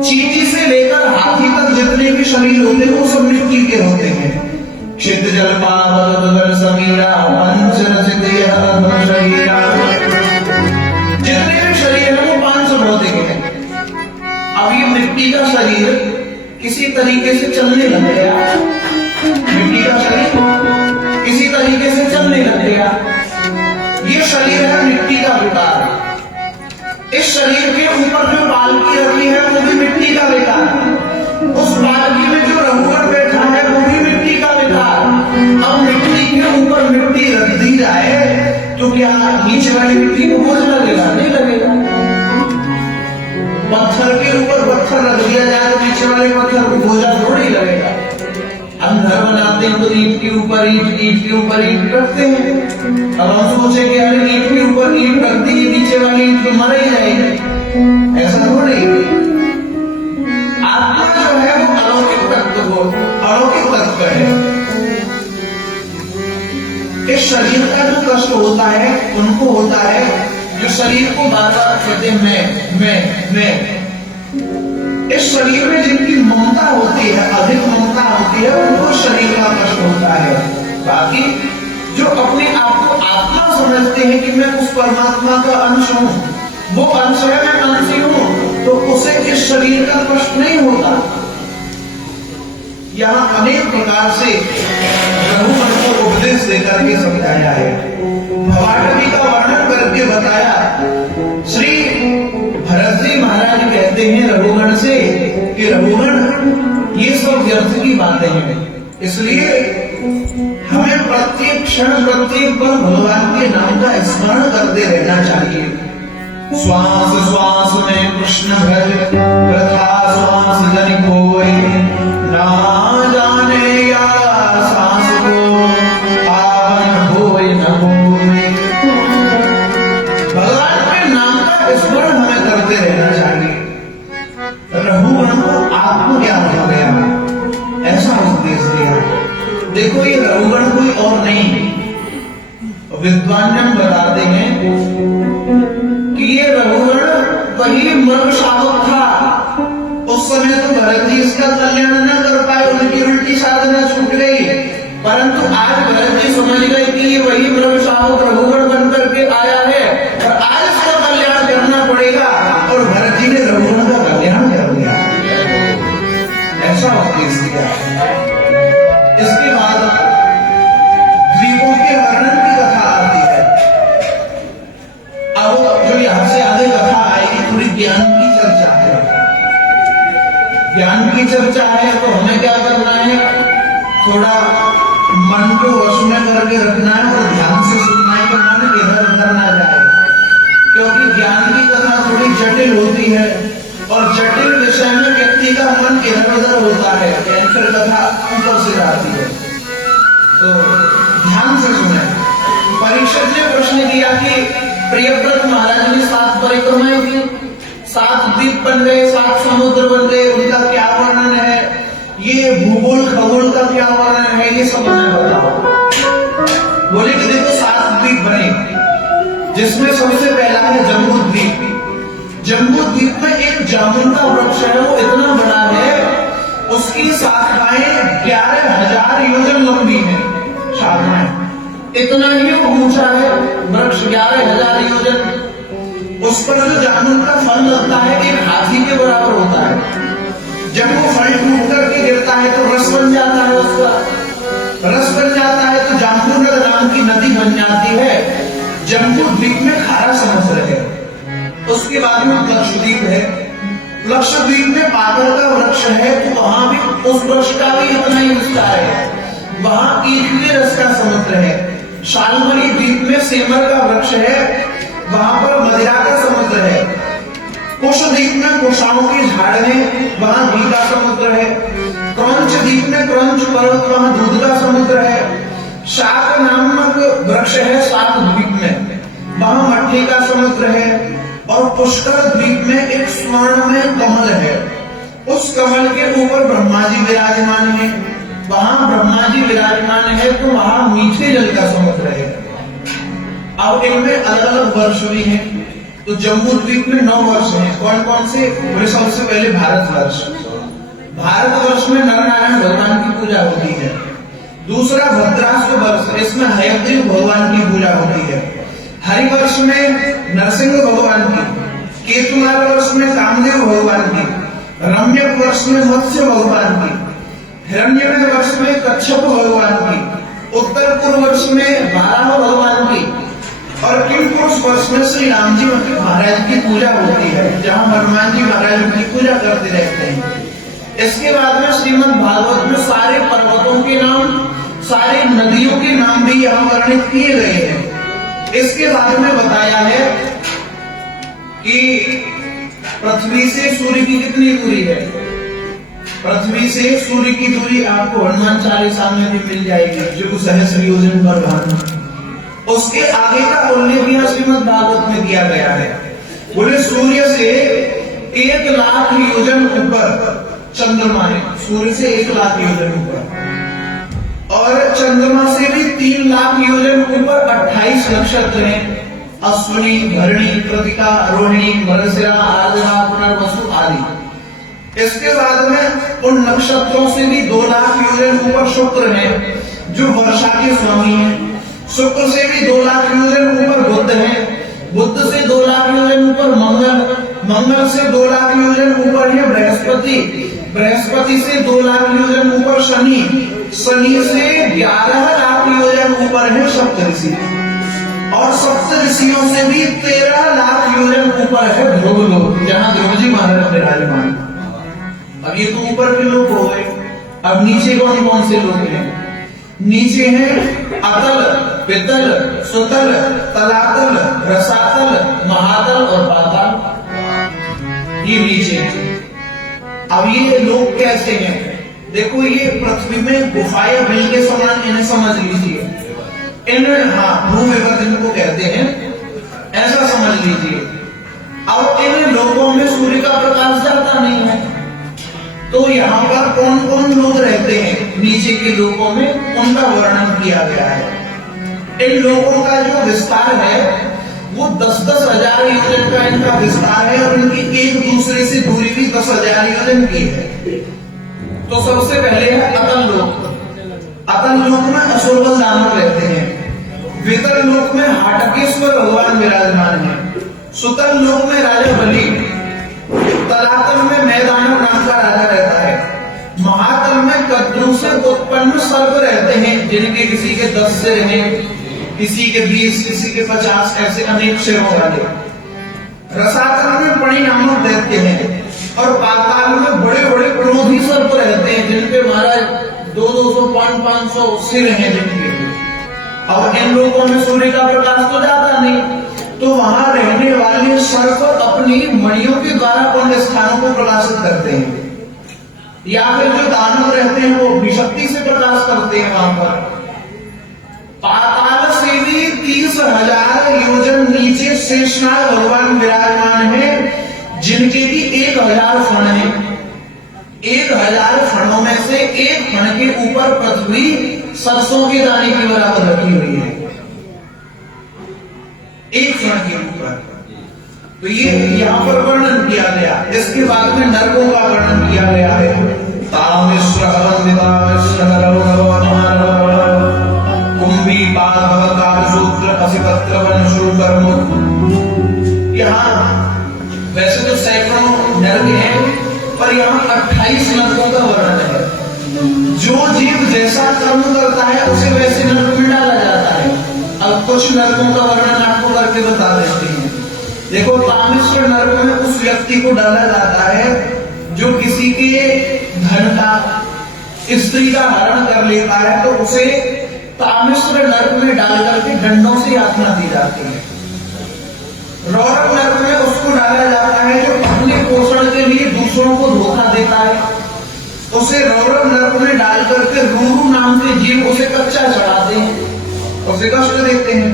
चींटी से लेकर हाथी तक जितने भी शरीर होते हैं वो सब मिट्टी के होते हैं। क्षित जल पावल समीरा पंच रचित शरीरा, जितने भी शरीर है वो 500 भौतिक है। अब ये मिट्टी का शरीर किसी तरीके से चलने लग गया, मिट्टी का शरीर किसी तरीके से चलने लग गया, ये शरीर है मिट्टी का विकार। इस शरीर के ऊपर जो पालकी रखी है वो भी मिट्टी का विकार, उस पालकी में जो रघुवर बैठा है वो भी मिट्टी का विकार। अब मिट्टी के ऊपर मिट्टी रख दी जाए तो क्या नीचे वाली मिट्टी को बोझ लगेगा? नहीं लगेगा। पत्थर के ऊपर पत्थर रख दिया जाए तो नीचे वाले पत्थर को बोझा थोड़ी लगेगा। हम घर बनाते हैं तो ईंट के ऊपर ईंट, ईंट के ऊपर ईंट रखते हैं। अब हम सोचे कि अरे ईंट के ऊपर ईंट रख दी, नीचे वाली ईंट तो मर ही जाएगी, ऐसा थोड़ी। आत्मा जो है वो अलौकिक तत्व है। इस शरीर का जो कष्ट होता है उनको होता है जो शरीर को बार बार कहते हैं मैं। इस शरीर में जिनकी ममता होती है, अधिक ममता होती है, उनको शरीर का कष्ट होता है। बाकी जो अपने आप को आत्मा समझते हैं कि मैं उस परमात्मा का अंश हूं, वो अंश है, मैं अंश ही हूं, तो उसे इस शरीर का कष्ट नहीं होता। यहाँ अनेक प्रकार से रघुवर को उपदेश देकर के समझाया है, भवाटवी का वर्णन करके बताया। श्री भरत जी महाराज कहते हैं रघुगण से कि रघुगण ये सब व्यर्थ की बातें हैं, इसलिए हमें प्रत्येक क्षण प्रत्येक पल भगवान के नाम का स्मरण करते रहना चाहिए। श्वास श्वास में कृष्ण भज, प्रथा श्वास जन कोई, ना जाने या सांस को पावन होए न होए। भगवान के नाम का स्मरण हमें करते रहना चाहिए। रघुगण को आत्मज्ञान हो गया, ऐसा उपदेश दिया। देखो ये रघुगण कोई और नहीं, विद्वान जन बताते हैं कि ये रघुगण वही मर्ग शावक था। उस समय तो भरत जी इसका कल्याण न कर पाए, उनकी उल्टी साधना छूट गई, परंतु आज भरत जी समझ गए कि ये वही मर्ग शावक रघुगण बनकर के आया है और आज इसका कल्याण करना पड़ेगा, और भरत जी ने रघुगण का कल्याण कर दिया। ऐसा उपदेश दिया। इसके बाद द्वीपों के वर्णन की कथा आती है। अब जो यहाँ से आगे कथा आएगी पूरी ज्ञान की चर्चा है। ज्ञान की चर्चा है तो हमें क्या करना है, थोड़ा मन को वश में करके कि प्रियव्रत महाराज ने 7 परिक्रमाएं की, 7 द्वीप बन गए, 7 समुद्र बन गए, उनका क्या वर्णन है, ये भूगोल खगोल का क्या वर्णन है, ये सब मैं बताओ। बोले कि देखो 7 द्वीप बने, जिसमें सबसे पहला है जम्बू द्वीप। जम्बू द्वीप में एक जामुन का वृक्ष है, वो इतना बड़ा है, उसकी शाखाएं 11,000 योजन लंबी है। शाखाएं इतना ही ऊंचा है वृक्ष, 11,000 योजन। उस पर जो जामुन का फल लगता है एक हाथी के बराबर होता है। जब वो फल टूट करके गिरता है तो रस बन जाता है, उसका रस बन जाता है तो जाम्बूनगर नाम की नदी बन जाती है। जम्बू द्वीप में खारा समुद्र है। उसके बाद में लक्षद्वीप है। लक्षद्वीप में पागल का वृक्ष है, तो वहां भी उस वृक्ष का भी इतना ही विस्तार है, वहां ईखले रस का समुद्र है। शालमली द्वीप में सेमर का वृक्ष है, वहां पर मदिरा का समुद्र है। कुश द्वीप में कुशाओं के झाड़ है, वहां घी का समुद्र है। क्रंच द्वीप में क्रंच पर्वत, वहां दूध का समुद्र है। शाक नामक वृक्ष है शाक द्वीप में, वहां मट्टी का समुद्र है। और पुष्कर द्वीप में एक स्वर्ण में कमल है, उस कमल के ऊपर ब्रह्मा जी विराजमान है, वहां ब्रह्मा जी विराजमान है, तो वहां मीठे जल का समुद्र है। अब इनमें अलग अलग वर्ष भी हैं। तो जम्बू द्वीप में 9 वर्ष हैं। कौन कौन से? सबसे पहले भारतवर्ष। भारतवर्ष में नर नारायण भगवान की पूजा होती है। दूसरा भद्राष्ट्र वर्ष, इसमें हयग्रीव भगवान की पूजा होती है। हरिवर्ष में नरसिंह भगवान की, केतुमार वर्ष में कामदेव भगवान की, रम्यक वर्ष में मत्स्य भगवान की, हिरण्यमय वर्ष में कच्छप भगवान की, उत्तर पूर्व वर्ष में वाराह भगवान की, और किमपुरुष वर्ष में श्री राम जी महाराज की पूजा होती है, जहाँ हनुमान जी महाराज की पूजा करते रहते हैं। इसके बाद में श्रीमद् भागवत में सारे पर्वतों के नाम, सारे नदियों के नाम भी यहाँ वर्णित किए गए हैं। इसके बारे में बताया है कि पृथ्वी से सूर्य की कितनी दूरी है। पृथ्वी से सूर्य की दूरी आपको हनुमान चालीसा में भी मिल जाएगी, जो सहस्र योजन पर भानु। उसके आगे का उल्लेख यह श्रीमद् भागवत में दिया गया है। बोले सूर्य से 1 लाख योजन ऊपर चंद्रमा है, सूर्य से 1 लाख योजन ऊपर, और चंद्रमा से भी 3 लाख योजन ऊपर 28 नक्षत्र हैं। अश्विनी, भरणी, कृतिका, रोहिणी, मृगशिरा, आर्द्रा, पुनर्वसु आदि। इसके बाद में उन नक्षत्रों से भी 2 लाख योजन ऊपर शुक्र है, जो वर्षा के स्वामी है। शुक्र से भी 2 लाख योजन ऊपर बुध है। बुध से 2 लाख योजन ऊपर मंगल, मंगल से 2 लाख योजन ऊपर है बृहस्पति, बृहस्पति से 2 लाख योजन ऊपर शनि, शनि से 11 लाख योजन ऊपर है सप्तऋषि, और सप्तऋषियों से भी 13 लाख योजन ऊपर है ध्रुव लोक, जहाँ ध्रुव जी महाराज विराजमान। अब ये तो ऊपर के लोग हो गए। अब नीचे कौन कौन से लोग हैं? नीचे हैं अतल, पितल, सुतल, तलातल, रसातल, महातल और पाताल। ये नीचे हैं। अब ये लोग कैसे हैं? देखो, ये पृथ्वी में गुफाएं बिल के समान, इन्हें समझ लीजिए। इन भूविवत इनको कहते हैं, ऐसा समझ लीजिए। अब इन लोगों में सूर्य का प्रकाश जाता नहीं है, तो यहाँ पर कौन कौन लोग रहते हैं नीचे के लोगों में, उनका वर्णन किया गया है। इन लोगों का जो विस्तार है वो 10-10 हजार योजन का इनका विस्तार है, और इनकी एक दूसरे से दूरी भी 10,000 योजन की है। तो सबसे पहले है अतल लोक। अतल लोक में असुर बल दानव रहते हैं। वितल लोक में हाटकेश्वर भगवान विराजमान है। सुतल लोक में राजा बलि, तलातल में मैदानव नाम का राजा रहता है। महातल में कद्रू से उत्पन्न सर्प रहते हैं, जिनके किसी के 10 सिर हैं, किसी के 20, किसी के 50, ऐसे अनेक सिरों वाले। रसातल में पणि नामक दैत्य हैं, और पाताल में बड़े बड़े क्रोधी सर्प रहते हैं, जिनके महाराज 200-200, 500 सिर हैं जिनके। और इन लोगों में सूर्य का प्रकाश तो जाता नहीं, तो वहां रहने वाले सर्प अपनी मणियों के द्वारा उन स्थानों को प्रकाशित करते हैं, या फिर जो दानव रहते हैं वो विशक्ति से प्रकाश करते हैं वहां पर। पाताल से भी 30,000 योजन शेषनाग भगवान विराजमान है, जिनके भी 1000 फण है। 1000 फणों में से एक फण के ऊपर पृथ्वी सरसों के दाने के बराबर रखी हुई है, एक फण के ऊपर। तो ये यहाँ पर वर्णन किया गया। इसके बाद में नरकों का वर्णन किया गया है। यहाँ वैसे तो सैकड़ों नरक हैं, पर यहाँ 28 नरकों का वर्णन है। जो जीव जैसा कर्म करता है उसे वैसे नरक में डाला जाता है। अब कुछ नरकों का वर्णन आपको करके बता देते हैं। देखो, तामेश्वर नरक में उस व्यक्ति को डाला जाता है जो किसी के धन का, स्त्री का हरण कर लेता है, तो उसे तामेश्वर नरक में डाल करके डंडों से यातना दी जाती है। रौरक नरक में उसको डाला जाता है जो अपने पोषण के लिए दूसरों को धोखा देता है, उसे रौरक नरक में डाल करके रूरू नाम के जीव उसे कच्चा चढ़ाते हैं, उसे कष्ट देते हैं।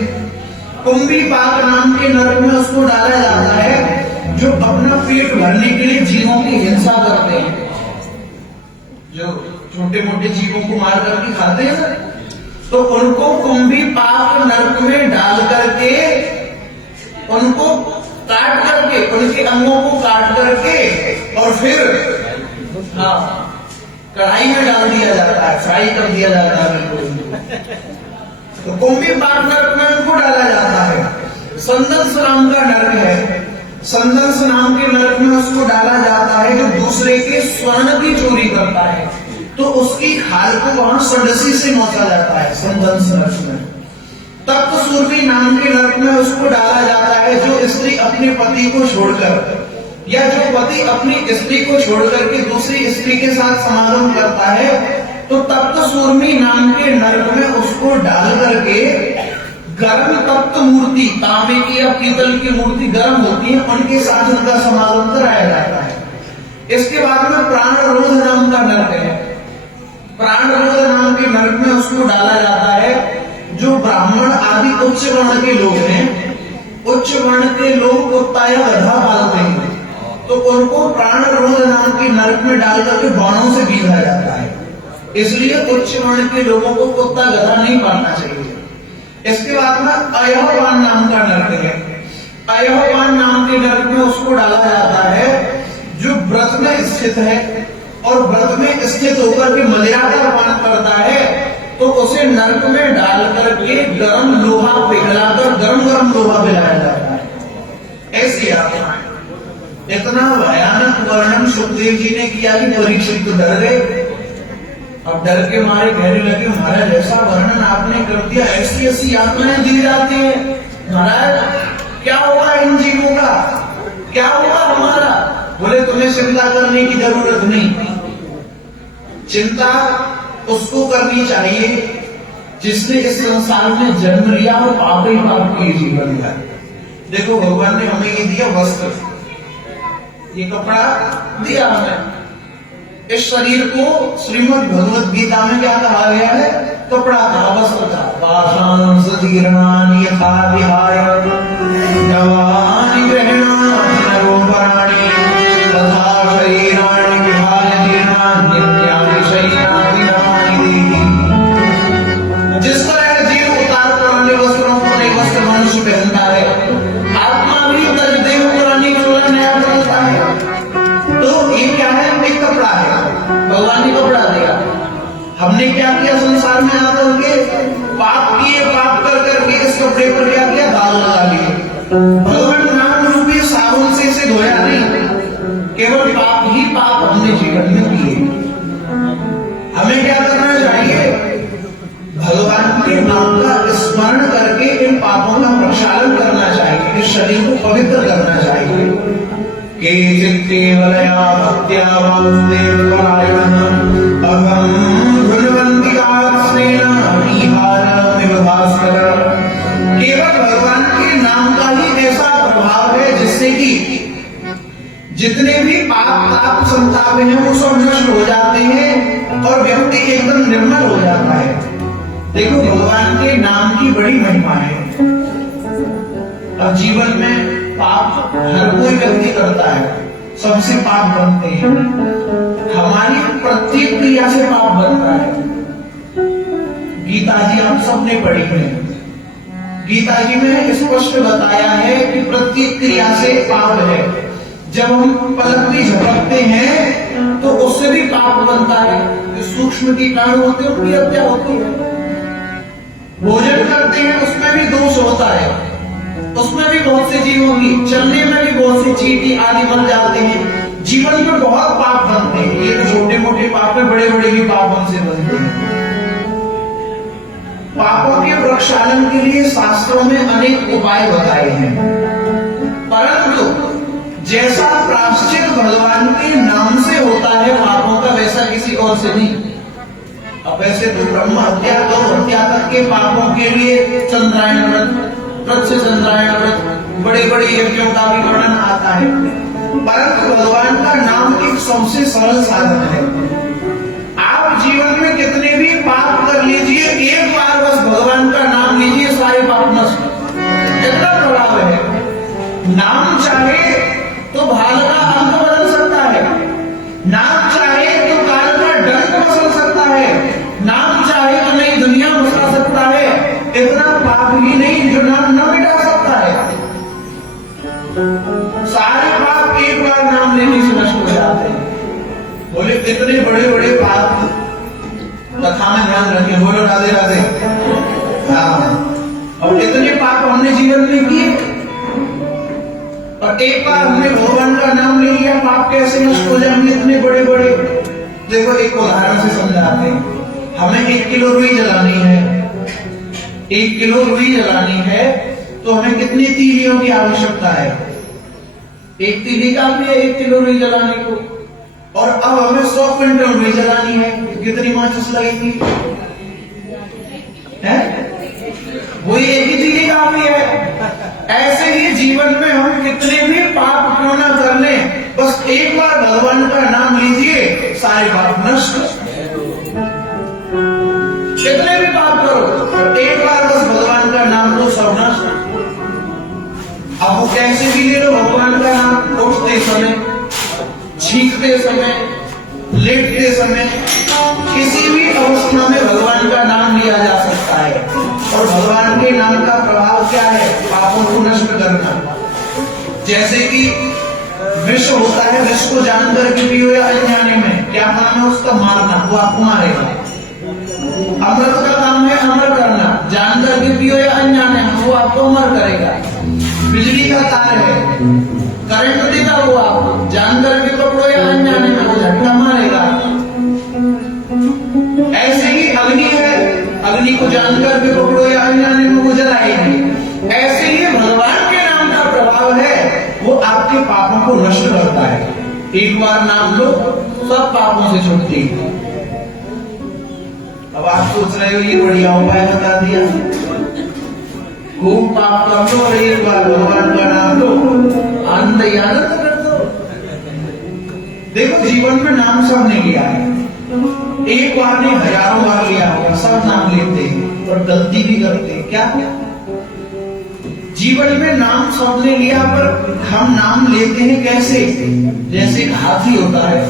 कुंभी पाक नाम के नरक में उसको डाला जाता है जो अपना पेट भरने के लिए जीवों की हिंसा करते हैं, जो छोटे मोटे जीवों को मार करके खाते हैं, तो उनको कुंभी पाक नरक में डाल करके, उनको काट करके, उनके अंगों को काट करके और फिर कढ़ाई में डाल दिया जाता है, फ्राई कर दिया जाता है बिल्कुल। तो कुंभी पाक नरक में उनको डाला जाता है। संदंस नाम का नरक है। संदंस नाम के नरक में उसको डाला जाता है जो दूसरे के स्वर्ण की चोरी करता है, तो उसकी खाल को वहां संडसी से नोचा जाता है, संदंस नरक में। तप्त सूर्वी नाम के नरक में उसको डाला जाता है जो स्त्री अपने पति को छोड़कर, या जो पति अपनी स्त्री को छोड़कर के दूसरी स्त्री के साथ समागम करता है, तो तप्त सूर्मी नाम के नरक में उसको डाल करके गर्म तप्त मूर्ति, तांबे की या पीतल की मूर्ति गर्म होती है, उनके साथ उनका समागम कराया जाता है। इसके बाद में प्राणरोध नाम का नरक है। प्राणरोध नाम के नरक में उसको डाला जाता है जो ब्राह्मण आदि उच्च वर्ण के लोग हैं। उच्च वर्ण के लोग कुत्ता या गधा पालते हैं, तो उनको प्राणरोध नाम के नरक में डाल करके बाणों से बीधा जाता है। इसलिए उच्च वर्ण के लोगों को कुत्ता गधा नहीं पालना चाहिए। इसके बाद में अयहवान नाम का नरक है। अयहवान नाम के नरक में उसको डाला जाता है जो व्रत में स्थित है और व्रत में स्थित होकर के मदिरा का पान करता है, तो उसे नरक में डाल करके गर्म लोहा पिघलाकर गर्म लोहा पिलाया जाता है। ऐसी आत्मा है। इतना भयानक वर्णन सुखदेव जी ने किया कि परीक्षित तो डर गए। अब डर के मारे कहने लगे, महाराज ऐसा वर्णन आपने कर दिया, ऐसी ऐसी आत्माएं दी जाती है, महाराज क्या होगा इन जीवों का, क्या होगा हमारा? बोले तुम्हें चिंता करने की जरूरत नहीं। चिंता उसको करनी चाहिए जिसने इस संसार में जन्म लिया और पाप ही पाप के जीवन का। देखो, भगवान ने हमें ये दिया वस्त्र, ये कपड़ा दिया हमें। इस शरीर को श्रीमद् भगवत गीता में क्या कहा गया है? कपड़ा था, वस्त्र था। पाषाण सजीर्णानि यथा विहाय नवानि गृह्णाति नरोपराणि तथा शरीराणि विहाय जीर्णानि नित्यानि शरीराणि नवानि देहि। जिस तरह जीव उतार पुराने वस्त्रों को नए वस्त्र मनुष्य पहनता है, आत्मा भी तजदेह पुरानी कपड़ा नया पहनता है। तो ये क्या है? एक कपड़ा है, भगवान ने कपड़ा दिया। हमने क्या किया? संसार में आकर के पाप किए, पाप कर करके इस कपड़े पर क्या किया? दाग लगा लिए। भगवान नाम रूपी साबुन से इसे धोया नहीं, केवल पाप ही पाप हमने जीवन में किए। हमें क्या करना चाहिए? भगवान के नाम का स्मरण करके इन पापों का प्रक्षालन करना चाहिए, इस शरीर को पवित्र करना चाहिए। केवलया भक्त्या वासुदेव परायणः अहं धुन्वन्ति आत्मेन निहारमिव भास्कर। केवल भगवान के नाम का ही ऐसा प्रभाव है जिससे कि जितने भी पाप ताप संताप हैं वो सब नष्ट हो जाते हैं और व्यक्ति एकदम निर्मल हो जाता है। देखो, भगवान के नाम की बड़ी महिमा है। अब जीवन में पाप हर कोई व्यक्ति करता है, सबसे पाप बनते हैं। हमारी प्रत्येक क्रिया से पाप बनता है। गीता जी आप सबने पढ़ी है। गीता जी में स्पष्ट बताया है कि प्रत्येक क्रिया से पाप है। जब हम पलक भी झपकते हैं तो उससे भी पाप बनता है। जो सूक्ष्म कीटाणु होते हैं उनकी हत्या होती है। भोजन करते हैं उसमें भी दोष होता है, उसमें भी बहुत से जीवों की, चलने में भी बहुत से चींटी आदि मर जाते हैं। जीवन में बहुत पाप बनते हैं। ये छोटे मोटे पाप में, बड़े बड़े भी पाप हमसे बनते हैं। पापों के प्रक्षालन के लिए शास्त्रों में अनेक उपाय बताए हैं, परंतु जैसा प्रायश्चित भगवान के नाम से होता है पापों का, वैसा किसी और से नहीं। अब वैसे तो ब्रह्म हत्या गौ हत्या तक के पापों के लिए चंद्रायण व्रत, से चंद्रायण व्रत, बड़े बड़े यज्ञों का भी वर्णन आता है, परंतु भगवान का नाम एक सबसे सरल साधन है। आप जीवन में कितने भी पाप कर लीजिए, एक बार बस भगवान का नाम लीजिए, सारे पाप नष्ट। इतना प्रभाव है। नाम चाहे तो भाल का अंक बदल सकता है, नाम चाहे तो काल का डंक बदल सकता है, नाम चाहे तो नई दुनिया बसा सकता है। इतना पाप ही नहीं जो नाम न मिटा सकता है। सारे पाप एक बार नाम लेने से नष्ट हो जाते हैं। बोले कितने बड़े बड़े पाप कथा में ध्यान रखें। बोलो राधे राधे। हाँ, और इतने पाप हमने जीवन में किए, और एक बार हमने भगवान का नाम ले लिया, पाप कैसे नष्ट हो जाएंगे इतने बड़े बड़े। देखो एक उदाहरण से समझाते हैं। हमें 1 किलो रुई जलानी है, 1 किलो रुई जलानी है तो हमें कितनी तीलियों की आवश्यकता है? 1 तीली काफी है 1 किलो रुई जलाने को। और अब हमें 100 क्विंटल रुई जलानी है तो कितनी माचिस लगेगी? वही 1 ही तीली काफी है। ऐसे ही जीवन में हम कितने भी पाप क्यों ना कर लें, बस एक बार भगवान का नाम लीजिए, सारे पाप नष्ट। कितने भी पाप करो, एक बार बस भगवान का नाम लो, सब नष्ट। अब वो कैसे भी ले लो भगवान का नाम, उठते समय, छींकते समय, लेटते समय, किसी भी अवस्था में भगवान का नाम लिया जा सकता है। और भगवान के नाम का प्रभाव क्या है? पापों को नष्ट करना। जैसे कि विष होता है, विष को जानकर के पियो या अनजाने में, क्या काम है उसका? मारना, वो आपको मारेगा। अमृत का काम है अमर करना, जानकर के पियो या अनजाने में, वो आपको अमर करेगा। बिजली का तार है, करंट देगा वो आपको, जानकर के पकड़ो या अनजाने में, वो झटका मारेगा। ऐसे ही अग्नि है, अग्नि को जानकर के पकड़ो या अनजाने में, वो जलाएगी। ऐसे ही भगवान के नाम का प्रभाव है, वो आपके पापों को नष्ट करता है। एक बार नाम लो, सब पापों से छूटती है। अब आप सोच रहे हो ये बढ़िया उपाय बता दिया, खूब पाप कर लो और एक बार भगवान का नाम लो, आनंद ही आनंद कर दो। देखो जीवन में नाम सबने लिया है, एक बार नहीं हजारों बार लिया होगा, सब नाम लेते हैं और गलती भी करते हैं। क्या जीवन में नाम सबने लिया, पर हम नाम लेते हैं कैसे? जैसे हाथी होता है,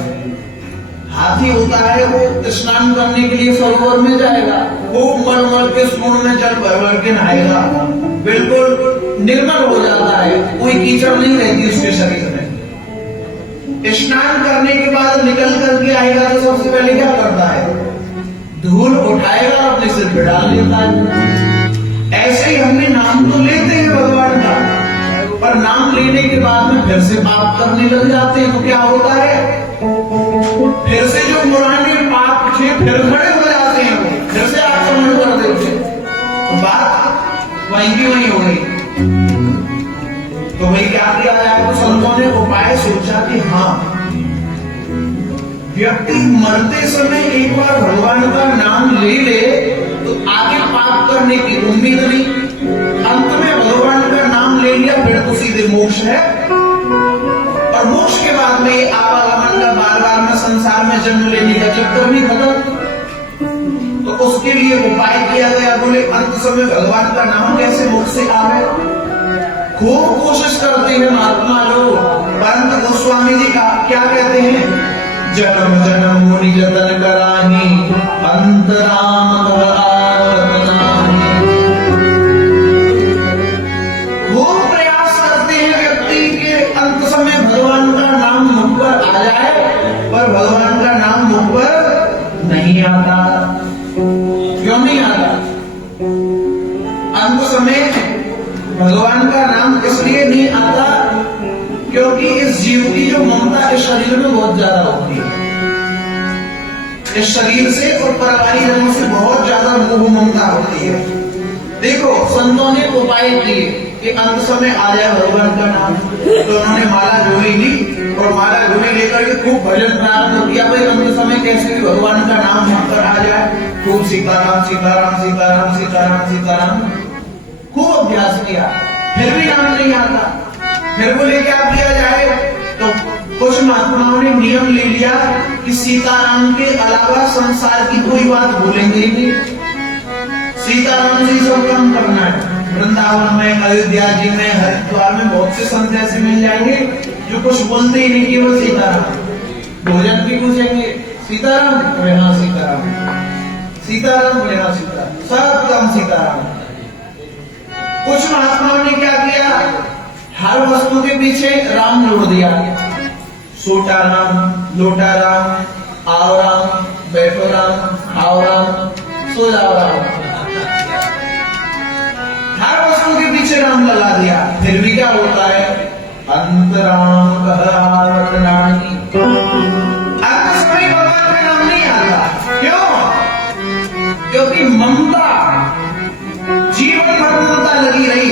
हाथी होता है, वो स्नान करने के लिए सरोवर में जाएगा, वो मर मर के सूर्य में जल भर भर के नहाएगा, बिल्कुल निर्मल हो जाता है, कोई कीचड़ नहीं रहती उसके शरीर में। स्नान करने के बाद निकल करके आएगा तो सबसे पहले क्या करता है? धूल उठाएगा, अपने सिर पे डाल लेता है। ऐसे ही हमने नाम तो लेते हैं भगवान का, पर नाम लेने के बाद में फिर से पाप करने लग जाते हैं, तो क्या होता है? फिर से जो पुराने पाप थे फिर खड़े हो जाते हैं, फिर से आक्रमण कर देते हैं। तो बात वहीं की वहीं हो गई। तो भाई क्या किया जाए? तो संतों ने उपाय सोचा कि हाँ, व्यक्ति मरते समय एक बार भगवान का नाम ले ले तो आगे पाप करने की उम्मीद नहीं, अंत में भगवान का नाम ले लिया फिर तो सीधे मोक्ष है। और मोक्ष के बाद में ये आवागमन का बार बार में संसार में जन्म लेने का चक्कर भी खत्म। तो उसके लिए उपाय किया गया, बोले अंत समय भगवान का नाम कैसे मुख से आवे? खूब कोशिश करते हैं महात्मा लोग, परंतु गोस्वामी जी क्या कहते हैं? जन्म जन्म मुनि जतन कराही, अंतराम खूब प्रयास करते हैं व्यक्ति के अंत समय भगवान का नाम मुख पर आ जाए, पर भगवान का नाम मुख पर नहीं आता। क्यों नहीं आता? अंत समय भगवान का नाम इसलिए नहीं आता क्योंकि इस जीव की जो ममता इस शरीर में बहुत ज्यादा होती है। इस शरीर से और परवारी जनों से बहुत ज्यादा मोह ममता होती है। देखो, संतों ने उपाय किए कि अंत समय आ जाए भगवान का नाम, तो उन्होंने माला झोली ली और माला झोली लेकर के खूब भजन प्रारंभ किया। भाई अंत समय कैसे भी भगवान का नाम मुख पर आ जाए, खूब सीताराम सीताराम सीताराम सीताराम सीताराम खूब अभ्यास किया, फिर भी नाम नहीं आता। फिर बोले क्या किया जाए? तो कुछ महात्माओं ने नियम ले लिया कि सीताराम के अलावा संसार की कोई बात भूलेंगे ही नहीं, सीताराम जी सब काम करना है। वृंदावन में, अयोध्या जी में, हरिद्वार में बहुत से संत ऐसे मिल जाएंगे जो कुछ बोलते ही नहीं, केवल सीताराम। भोजन भी पूछेंगे सीताराम, बोले हाँ सीताराम, सीताराम, बोले हाँ सीताराम, सब काम सीताराम। कुछ महात्माओं ने क्या किया? हर वस्तु के पीछे राम जोड़ दिया। सोटा राम, लोटा राम, आओ राम, बैठो राम, आओ राम, सो जाओ राम, हर वस्तु के पीछे राम लगा दिया। फिर भी क्या होता है? अंतराम कहत नाही, अंत समय भगवान का नाम नहीं आता। क्यों? क्योंकि ममता, जीवन भर ममता लगी रही।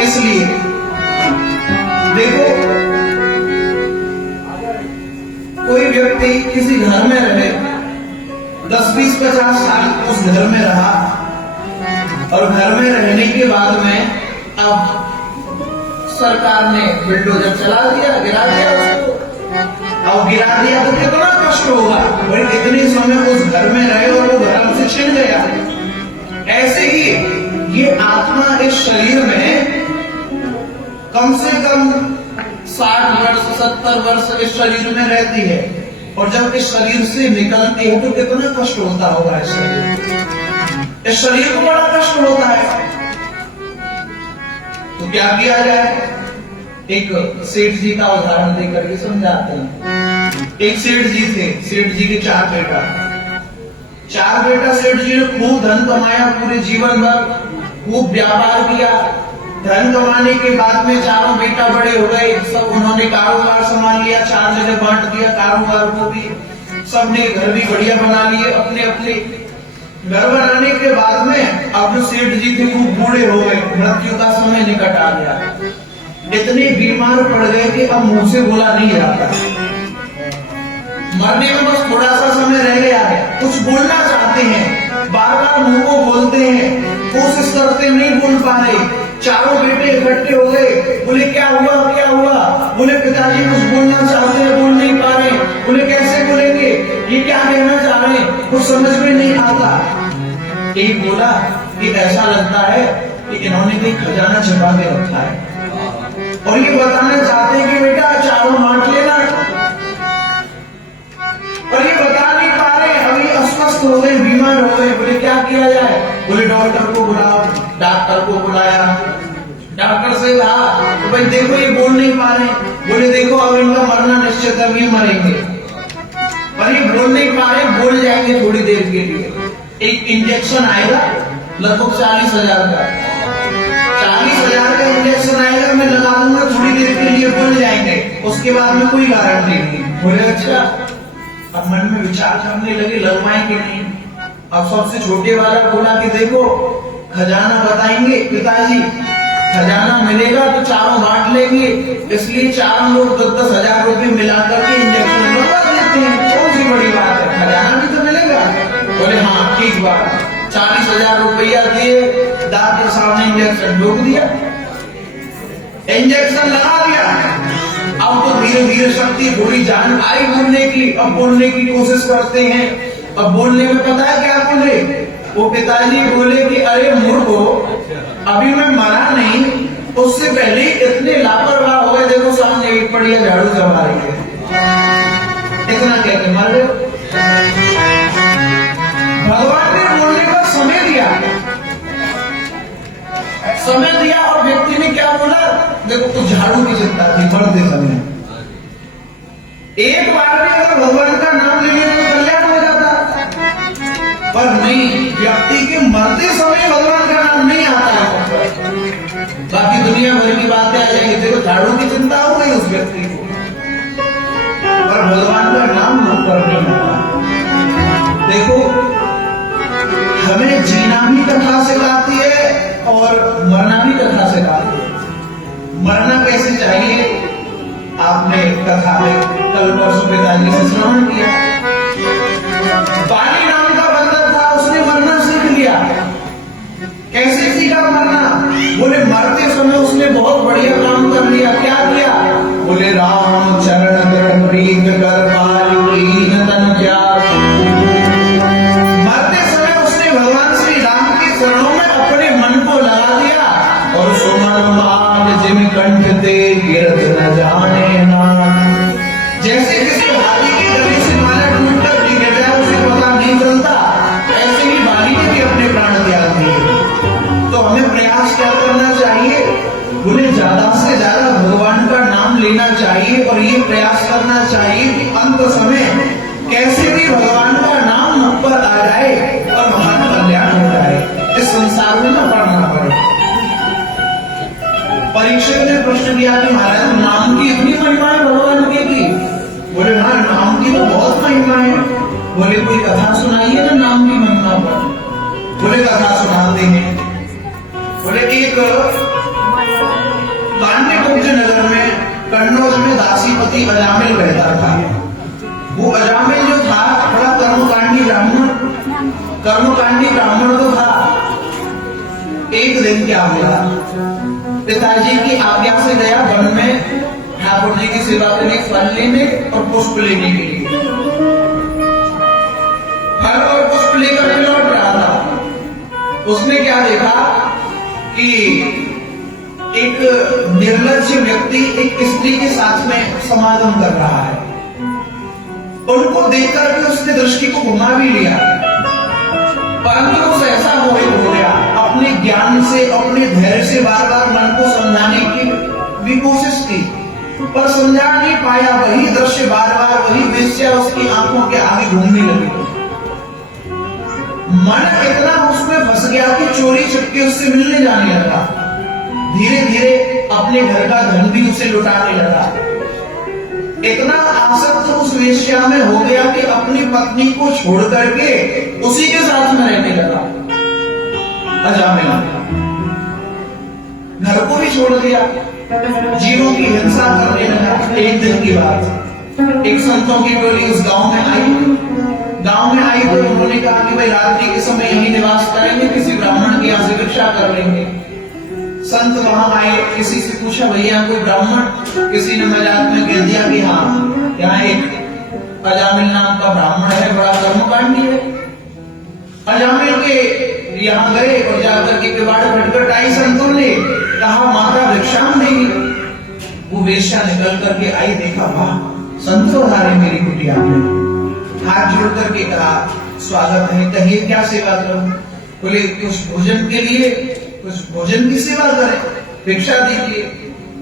इसलिए देखो, कोई व्यक्ति किसी घर में रहे, 10, 20, 50 साल उस घर में रहा, और घर में रहने के बाद में अब सरकार ने बुलडोजर चला दिया, गिरा दिया उसको। अब गिरा दिया तो कितना कष्ट होगा भाई, इतने समय उस घर में रहे और वो घर से छिन गया। ऐसे ही ये आत्मा इस शरीर में कम से कम 60 वर्ष 70 वर्ष इस शरीर में रहती है, और जब इस शरीर से निकलती है तो कितना कष्ट होता होगा। इस शरीर को बड़ा कष्ट होता है। तो क्या किया जाए? एक सेठ जी का उदाहरण देकर के समझाते हैं। एक सेठ जी थे, सेठ जी के 4 बेटा। 4 बेटा सेठ जी ने खूब धन कमाया, पूरे जीवन भर खूब व्यापार किया। धन कमाने के बाद में चारों बेटा बड़े हो गए, सब उन्होंने कारोबार संभाल लिया, 4 जगह बांट दिया कारोबार को भी। सबने घर भी बढ़िया बना लिए अपने अपने। घर बनाने के बाद में अब जो सेठ जी थे वो बूढ़े हो गए, मृत्यु का समय निकट आ गया। इतने बीमार पड़ गए कि अब मुंह से बोला नहीं जाता, मरने में बस थोड़ा सा समय रह गया है। कुछ बोलना चाहते हैं, बार बार मुंह को बोलते हैं, कोशिश करते नहीं बोल पा रहे। चारों बेटे इकट्ठे हो गए, बोले क्या हुआ क्या हुआ? बोले पिताजी कुछ बोलना चाहते हैं, बोल नहीं पा रहे। बोले कैसे बोलेंगे, ये क्या कहना चाह रहे हैं, कुछ समझ में नहीं आता। एक बोला कि ऐसा लगता है कि इन्होंने कोई खजाना छिपा के रखा है और ये बताना चाहते हैं कि बेटा चारों बांट लेना, और ये बता नहीं पा रहे। अभी अस्वस्थ हो गए, बीमार हो गए। बोले क्या किया जाए? बोले डॉक्टर को बुलाओ। डॉक्टर को बुलाया, डॉक्टर से कहा तो भाई देखो ये बोल नहीं पा रहे। बोले देखो अब इनका मरना निश्चित है, भी मरेंगे, पर ये बोल नहीं पा रहे, बोल जाएंगे थोड़ी देर के लिए। एक इंजेक्शन आएगा लगभग 40,000 का, 40,000 का इंजेक्शन आएगा, मैं लगा दूंगा, थोड़ी देर के लिए बोल जाएंगे, उसके बाद में कोई गारंटी नहीं। बोले अच्छा। अब मन में विचार करने लगे लगवाएं कि नहीं। अब सबसे छोटे वाला बोला कि देखो खजाना बताएंगे पिताजी, खजाना मिलेगा तो चारों बांट लेंगे, इसलिए चारों लोग 10,000 रुपए मिलाकर के इंजेक्शन लगवा देते हैं। कौन सी बड़ी बात है, खजाना भी तो मिलेगा। बोले हाँ ठीक बात। 40,000 रुपया दिए, डॉक्टर साहब ने इंजेक्शन रोक दिया, इंजेक्शन लगा दिया। अब तो धीरे धीरे शक्ति थोड़ी जान आई बोलने की, अब बोलने की कोशिश करते हैं। अब बोलने में पता है क्या बोले? वो पिताजी बोले कि अरे मूर्खो, अभी मैं मरा नहीं, उससे पहले इतने लापरवाह हो गए, देखो सामने एक बढ़िया झाड़ू जमा रही है, इतना कहते मर गए। भगवान ने बोलने का समय दिया और व्यक्ति ने क्या बोला, देखो तो झाड़ू की चिंता थी मरते समय, एक बार में अगर भगवान का नाम ले लिया तो कल्याण हो जाता, पर नहीं, व्यक्ति के मरते समय भगवान का नाम नहीं आता है। बाकी दुनिया भर की बातें आ जाएंगी, देखो झाड़ू की चिंता हो गई उस व्यक्ति को, पर भगवान का नाम मुख पर नहीं आता। देखो हमें जीना भी कथा सिखाती है और मरना भी कथा सिखाती है। मरना कैसे चाहिए, आपने कथा में कल परसों पिताजी से श्रवण किया। बाली नाम का बंदर था, उसने मरना सीख लिया। कैसे सीखा मरना, बोले मरते समय उसने बहुत बढ़िया काम कर लिया। क्या किया, बोले राम चरण कर प्रीत कर बाली तन त्याग। मरते समय उसने भगवान श्री राम के चरणों में अपने मन को लगा दिया और सुमन माग जिम कंठ ते गिरत न जाने ना। जैसे किसी हाथी की गले से माला टूटकर गिर जाए उसे पता नहीं चलता, ऐसे ही बाली ने भी अपने प्राण त्याग दिए। तो हमें प्रयास क्या करना चाहिए, बोले ज्यादा से ज्यादा भगवान का नाम लेना चाहिए और ये प्रयास करना चाहिए कि अंत समय कैसे भी भगवान का नाम मुख पर आ जाए और महान कल्याण हो जाए, इस संसार में न पढ़ना पड़े। परीक्षक ने प्रश्न किया कि महाराज नाम की इतनी महिमा है भगवान के की, बोले हाँ नाम की तो बहुत महिमा है। बोले कोई कथा सुनाइए ना नाम की महिमा पर। बोले कथा सुनाते हैं। बोले एक पांड्यकुब्ज नगर में कन्नौज में दासीपति अजामिल रहता था। वो अजामिल जो था बड़ा कर्मकांडी ब्राह्मण तो था। एक दिन क्या हुआ, पिताजी की आज्ञा से गया वन में ठाकुर जी की सेवा करने, फल लेने और पुष्प लेने के लिए। फल और पुष्प लेकर के लौट रहा था। उसने क्या देखा कि एक निर्लज्ज व्यक्ति एक स्त्री के साथ में समागम कर रहा है। उनको देखकर के उसने दृष्टि को घुमा भी लिया, परंतु उसे ऐसा मोहित हो गया, अपने ज्ञान से अपने धैर्य से बार बार मन को समझाने की भी कोशिश की, पर समझा नहीं पाया। वही दृश्य बार बार, वही वेश्या उसकी आंखों के आगे घूमने लगी। मन इतना उसमें फंस गया कि चोरी छिपके उससे मिलने जाने लगा। धीरे धीरे अपने घर का धन भी उसे लुटाने लगा। इतना आसक्त उस वेश्या में हो गया कि अपनी पत्नी को छोड़ करके उसी के साथ में रहने लगा। अजामिल घर को भी छोड़ दिया, जीवों की हिंसा करने लगा। एक दिन की बात, एक संतों की टोली उस गांव में आई तो उन्होंने कहा कि भाई रात्रि के समय यही निवास करेंगे, किसी ब्राह्मण के यहाँ से भिक्षा कर लेंगे। संत वहां आए, किसी से पूछा भैया कोई ब्राह्मण, किसी ने मजाक में कह दिया कि हाँ यहाँ एक अजामिल नाम का ब्राह्मण है, बड़ा कर्मकांडी है। अजामिल के यहाँ गए और जाकर के किवाड़ खटखटाई। संतों ने कहा माता भिक्षाम देगी। वो वेश्या निकल करके आई, देखा वाह संत उधारे मेरी कुटिया में। हाथ जोड़ करके कहा स्वागत है, कहिए क्या सेवा करूं। बोले कुछ भोजन के लिए, कुछ भोजन की सेवा करें, भिक्षा दीजिए।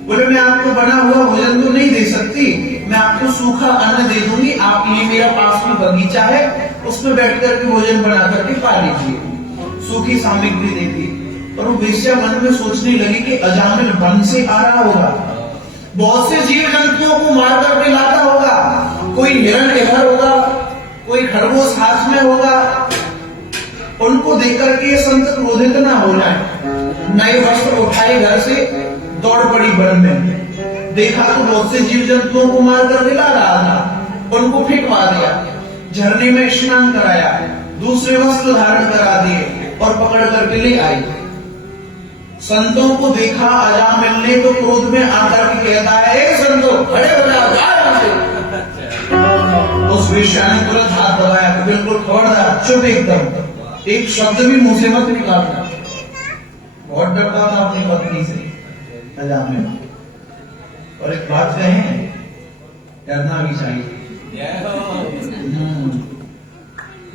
बोले मैं आपको बना हुआ भोजन तो नहीं दे सकती, मैं आपको सूखा अन्न दे दूंगी। आप ये मेरा पास में बगीचा है, उसमें बैठ करके भोजन बना करके पा लीजिए। सूखी सामग्री दे दी। और वो वेश्या मन में सोचने लगी कि अजामिल वन से आ रहा होगा, बहुत से जीव जंतुओं को मार करके लाता होगा, कोई हिरण इधर होगा, कोई खरगोश हाथ में होगा। उनको देख करके संत क्रोधित ना हो जाए। नए वस्त्र उठाए घर से दौड़ पड़ी वन में। देखा तो बहुत से जीव जंतुओं को मार कर ला रहा था, उनको फेंकवा दिया। झरने में स्नान कराया, दूसरे वस्त्र धारण करा दिए और पकड़ करके ले आई। संतों को देखा अजामिल ने तो क्रोध में आकर के कहता है संतों खड़े हो जाओ। उस वेश्या ने तुरंत हाथ दबाया, बिल्कुल खबरदार, चुप एकदम, एक शब्द भी मुंह से मत निकालना। बहुत डरता था अपनी पत्नी से अजामिल। और एक बात कहें, डरना भी चाहिए।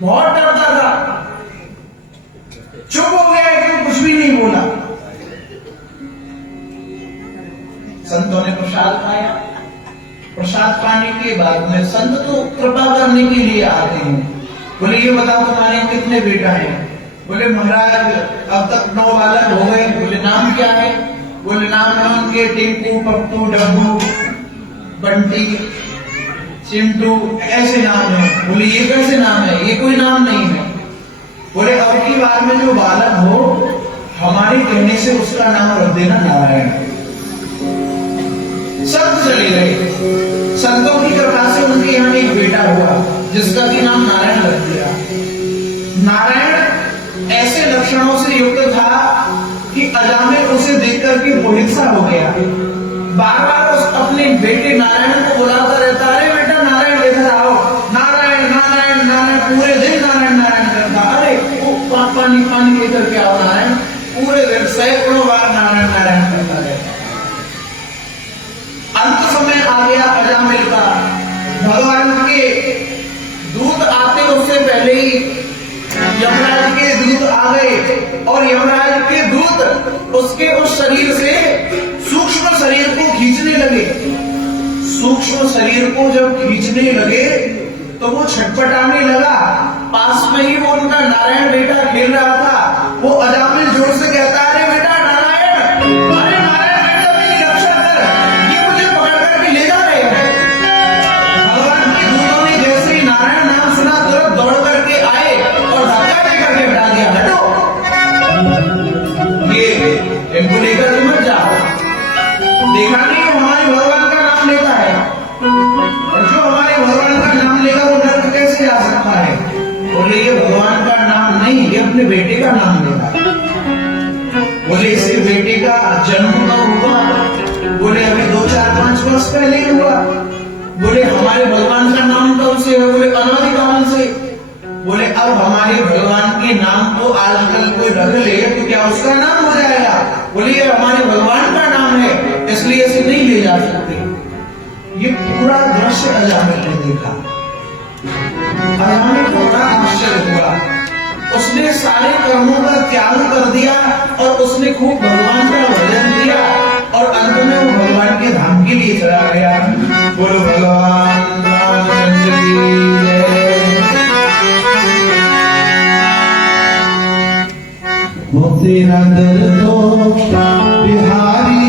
बहुत डरता था, चुप हो गया, लेकिन कुछ भी नहीं बोला। संतों ने प्रसाद पाया। प्रसाद पाने के बाद में संत तो कृपा करने के लिए आते हैं। बोले ये बताओ तुम्हारे कितने बेटा हैं? बोले महाराज अब तक 9 बालक हो गए। बोले नाम क्या है? बोले नाम है उनके टिंकू, पप्पू, डब्बू, बंटी, चिंटू, ऐसे नाम है। बोले ये कैसे नाम है? ये कोई नाम नहीं है। बोले अब की बार में जो बालक हो हमारे कहने से उसका नाम रख देना नारायण। संत चले गए। संतों की कृपा से उनके यहाँ एक बेटा हुआ जिसका भी नाम नारायण रख दिया। नारायण ऐसे लक्षणों से युक्त था कि अजामिल उसे देखकर के मोहित सा हो गया। बार बार उस अपने बेटे नारायण को बुलाता रहता, अरे बेटा नारायण इधर आओ, नारायण नारायण नारायण, पूरे दिन नारायण नारायण करता। अरे पानी पानी लेकर के आओ नारायण, पूरे दिन सैकड़ों बार नारायण नारायण करता रहता। अंत समय आ गया अजामिल का। भगवान के दूत आते उससे पहले ही यमराज के दूत आ गए और यमराज के दूत उसके उस शरीर से सूक्ष्म शरीर को खींचने लगे। सूक्ष्म शरीर को जब खींचने लगे तो वो छटपटाने लगा। पास में ही वो उनका नारायण बेटा खेल रहा था। वो अजामिल जोर से कहता, अरे बेटा नारायण, अरे नारायण बेटा मेरी रक्षा कर, ये मुझे पकड़ करके ले जा रहे हैं। भगवान के दूतों ने जैसे ही नारायण नाम सुना तुरंत दौड़ करके आए और धक्का देकर के हटा दिया, हटो, ये इनको लेकर के मत जाओ। देखा नहीं हमारे भगवान का नाम लेता है, और जो हमारे भगवान का नाम लेगा वो नर्क कैसे जा सकता है? बोले ये भगवान का नाम नहीं, ये अपने बेटे का नाम लेगा। बोले इसके बेटे का जन्म कब हुआ? बोले अभी 2, 4, 5 वर्ष पहले ही हुआ। बोले हमारे भगवान का नाम कब से है? बोले अनादिकाल से। बोले अब हमारे भगवान के नाम को आजकल कोई रख ले तो क्या उसका नाम हो जाएगा? बोले ये हमारे भगवान का नाम है, इसलिए इसे नहीं ले जा सकते। ये पूरा दृश्य अजामिल ने देखा। अजामिल को बड़ा आश्चर्य हुआ। उसने सारे कर्मों का त्याग कर दिया और उसने खूब भगवान का भजन किया और अंत में वो भगवान के धाम के लिए चला गया। बोलो भगवान रामचंद्र की जय। वो तेरा दर तो बिहारी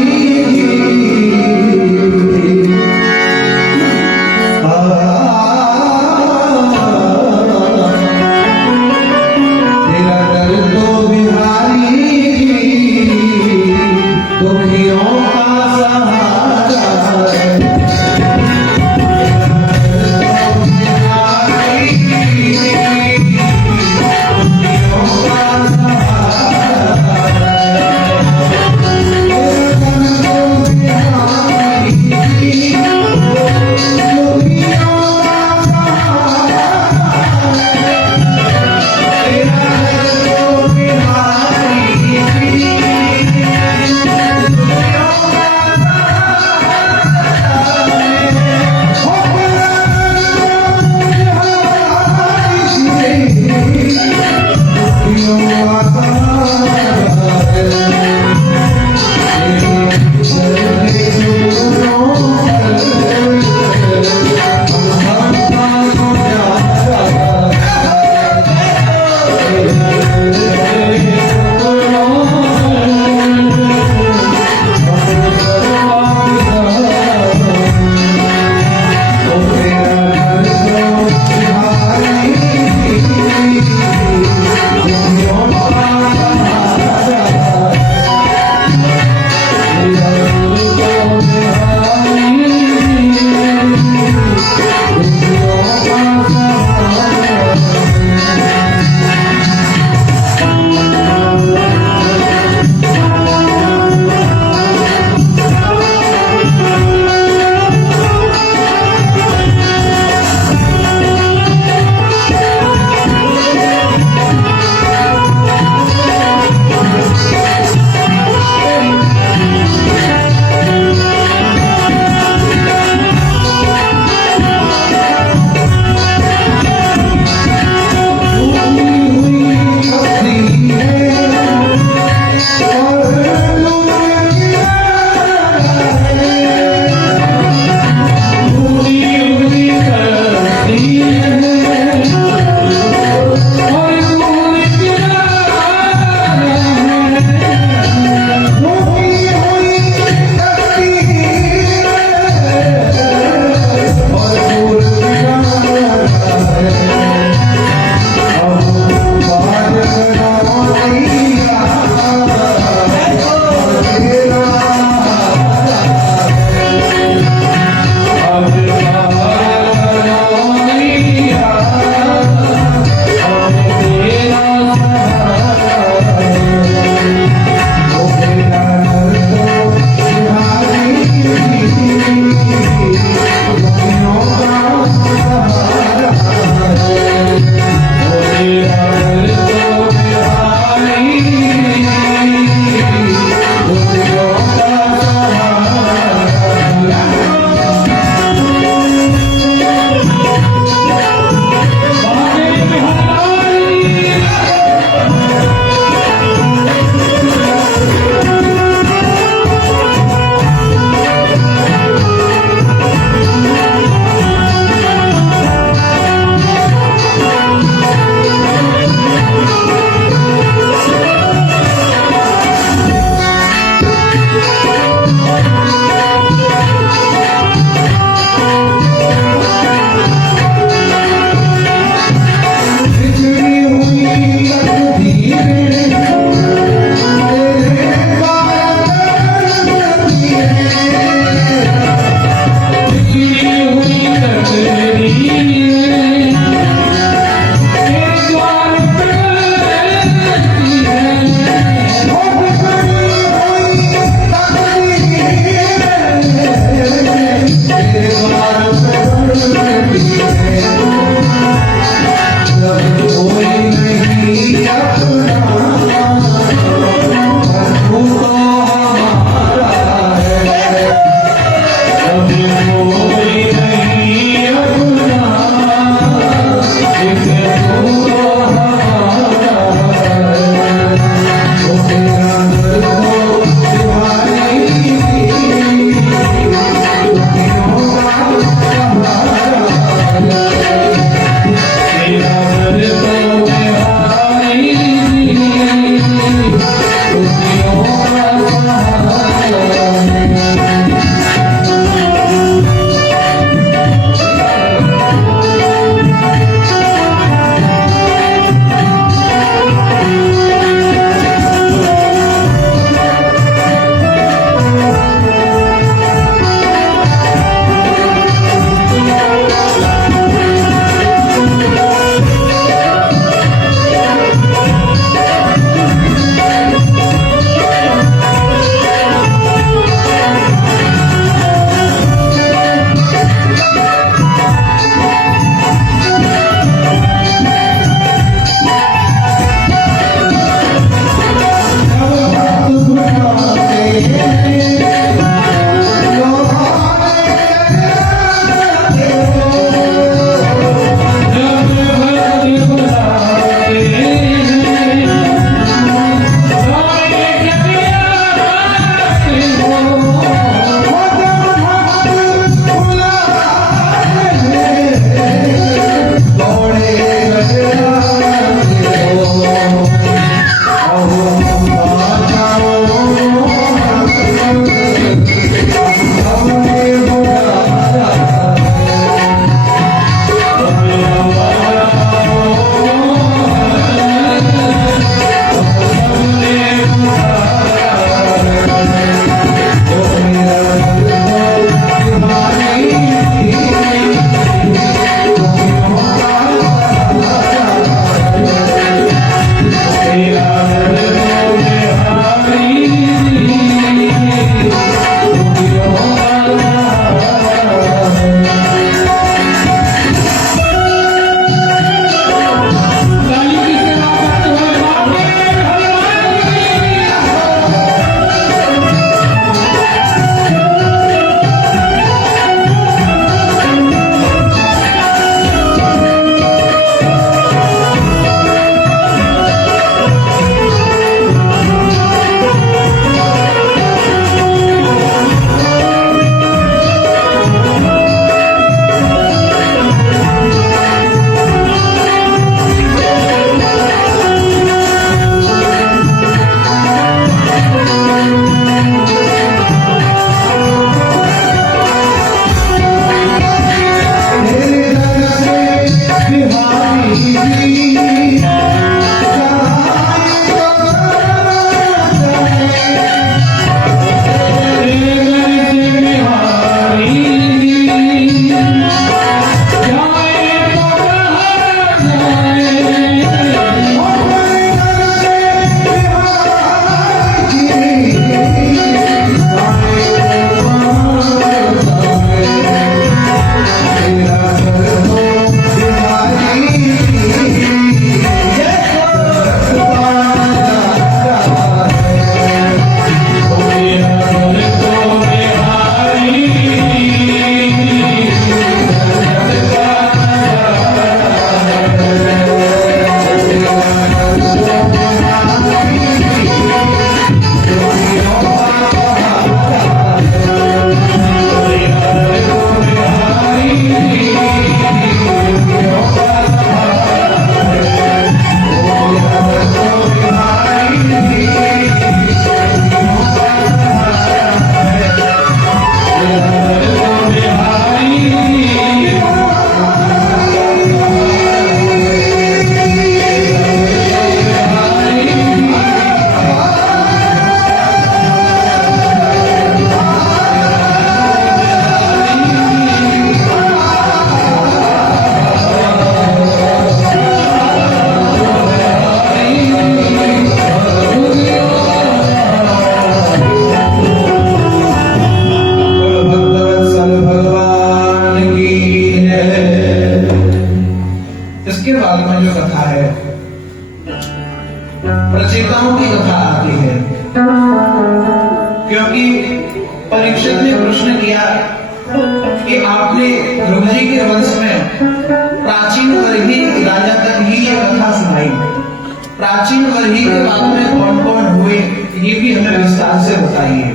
प्राचीन वर्ही के बाद में कौन कौन हुए ये भी हमें विस्तार से बताइए।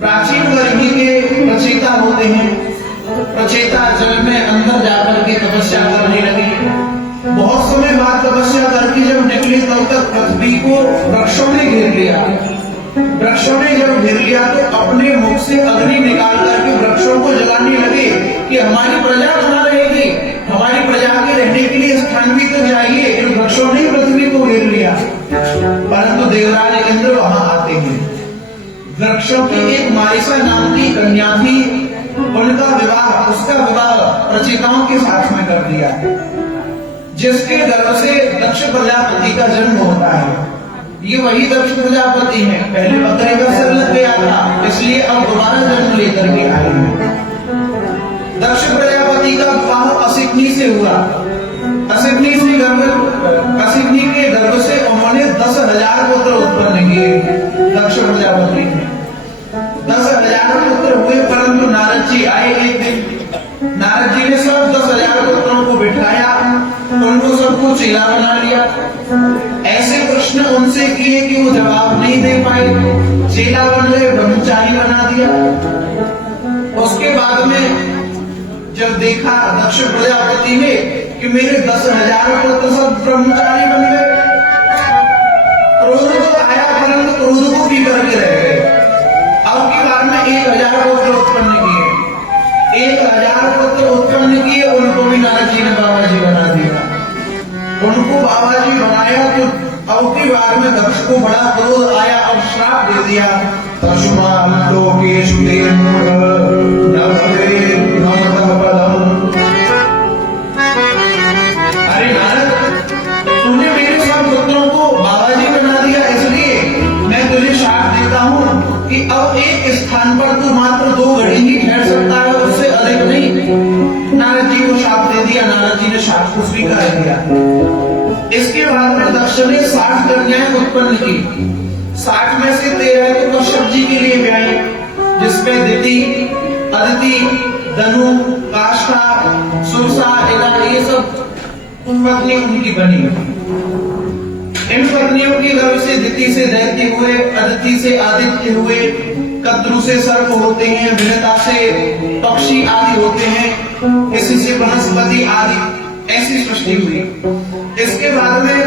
प्राचीन वर्ही के प्रचेता होते हैं। प्रचेता जल में अंदर जाकर के तपस्या करने लगे। बहुत समय बाद तपस्या करके जब निकले तब तक पृथ्वी को वृक्षों ने घेर लिया। वृक्षों ने जब घेर लिया तो अपने मुख से अग्नि निकाल करके वृक्षों को जलाने लगे कि हमारी प्रजा कहाँ रहेगी, हमारी प्रजा के रहने के लिए स्थान भी तो चाहिए। इन वृक्षों ने पृथ्वी को घेर लिया। परंतु देवराज इंद्र वहां आते हैं। वृक्षों की एक मारिसा नाम की कन्या थी, उनका विवाह, उसका विवाह प्रचेताओं के साथ में कर दिया, जिसके गर्भ से दक्ष प्रजापति का जन्म होता है। ये वही दक्ष प्रजापति हैं। पहले बकरे का सिर लग गया था, इसलिए अब दोबारा जन्म लेकर के आए हैं। दक्ष प्रजापति का विवाह असिकनी से हुआ। असिकनी के गर्भ से उन्होंने 10,000 पुत्र उत्पन्न किए। दक्ष प्रजापति ने 10,000 पुत्र हुए, परंतु नारद जी आए एक दिन। नारद जी ने सब 10,000 पुत्रों को बिठाया, उनको सबको चेला बना लिया। ऐसे प्रश्न उनसे किए कि वो जवाब नहीं दे पाए। चेला बन गए, ब्रह्मचारी बना दिया। उसके बाद में जब देखा दक्ष प्रजापति ने कि मेरे 10,000 पुत्र सब ब्रह्मचारी बन गए, क्रोध तो आया, परंतु क्रोध को पी करके रह गए। अब की बार में 1,000 पुत्र उत्पन्न किए। 1,000 पुत्र उत्पन्न किए, उनको भी नारद जी ने बाबा जी बना दिया। उनको बाबा जी बनाया तो अब की बार में दक्ष को बड़ा क्रोध आया और श्राप दे दिया। तस्मात् लोकेषु ते मूढः न भवेत् भवतः पदम्। अरे नारद, तूने मेरे सब पुत्रों को बाबा जी बना दिया, इसलिए मैं तुझे श्राप देता हूँ कि अब एक स्थान पर तू मात्र 2 घड़ी ही ठहर सकता है, उससे अधिक नहीं। नारद जी को श्राप दे दिया। नारद जी ने श्राप को स्वीकार किया। इसके बाद में दक्ष ने 60 कन्याएं उत्पन्न की। 60 में से 13 को कश्यप जी के लिए ब्याही, जिसमें दिति, अदिति, धनु, काष्ठा, सुरसा, इला, ये सब पत्नी उनकी बनी। इन पत्नियों के गर्भ से दिति से दैत्य हुए, अदिति से आदित्य हुए, कद्रु से सर्प होते हैं, विनता से पक्षी आदि होते हैं, इसी से वनस्पति आदि, ऐसी सृष्टि हुई। इसके बाद में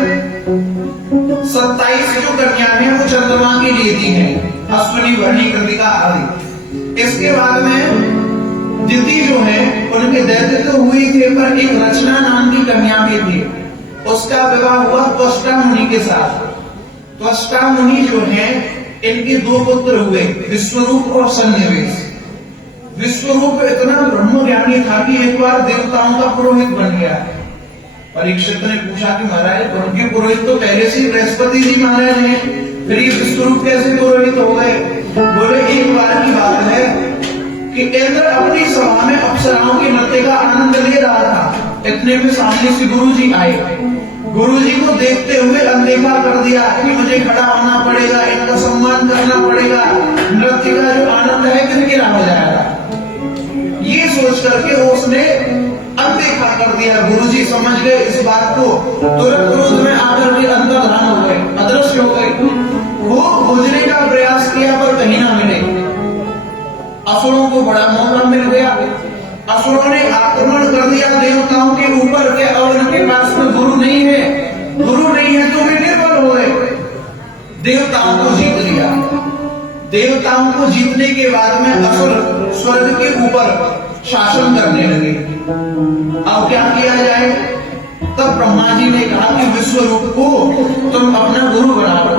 27 जो कन्या है वो चंद्रमा के लिए दी है, अश्विनी, भरणी, कृतिका आदि। इसके बाद में दिति जो है उनके दैत्य तो हुई थे, पर एक रचना नाम की कन्या भी थी। उसका विवाह हुआ त्वष्टा मुनि के साथ। त्वष्टा मुनि जो है इनके 2 पुत्र हुए, विश्वरूप और सन्निवेश। विश्वरूप इतना ब्रह्म ज्ञानी था कि एक बार देवताओं का पुरोहित बन गया। परीक्षित ने पूछा कि महाराज, उनके पुरोहित तो पहले से बृहस्पति जी महाराज हैं, फिर ये विश्वरूप कैसे पुरोहित हो गए? बोले एक बार की बात है कि इंद्र अपनी सभा में अप्सराओं के नृत्य का आनंद ले रहा था। इतने में सामने से गुरुजी आए। गुरुजी को देखते हुए अनदेखा कर दिया कि मुझे खड़ा होना पड़ेगा, इनका सम्मान करना पड़ेगा, नृत्य का जो आनंद है किरकिरा हो जाएगा। ये सोच करके उसने अनदेखा कर दिया। गुरुजी समझ गए इस बात को, तुरंत क्रोध में आकर के अंतर्धान हो गए, अदृश्य हो गए। वो खोजने का प्रयास किया पर कहीं ना मिले। असुरों को बड़ा मौका मिल गया। असुरों ने आक्रमण कर दिया देवताओं के ऊपर के, और उनके पास में गुरु नहीं है। गुरु नहीं है तो वे निर्बल हो गए। देवताओं को जीत लिया। देवताओं को जीतने के बाद में असुर स्वर्ग के ऊपर शासन करने लगे। अब क्या किया जाए? तब ब्रह्मा जी ने कहा कि विश्वरूप को तुम अपना गुरु बना लो।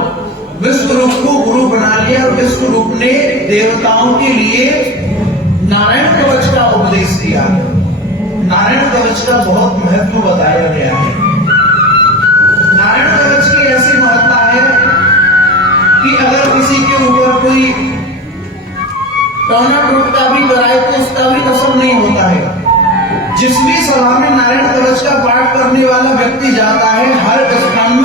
विश्वरूप को गुरु बना लिया। विश्वरूप ने देवताओं के लिए नारायण कवच का उपदेश दिया। नारायण कवच का बहुत महत्व बताया गया है। नारायण कवच की ऐसी महत्ता है कि अगर किसी के ऊपर कोई टोना टूटता भी कराए तो उसका भी कसम नहीं होता है। जिस भी सभा में नारायण कवच का पाठ करने वाला व्यक्ति जाता है, हर स्थान में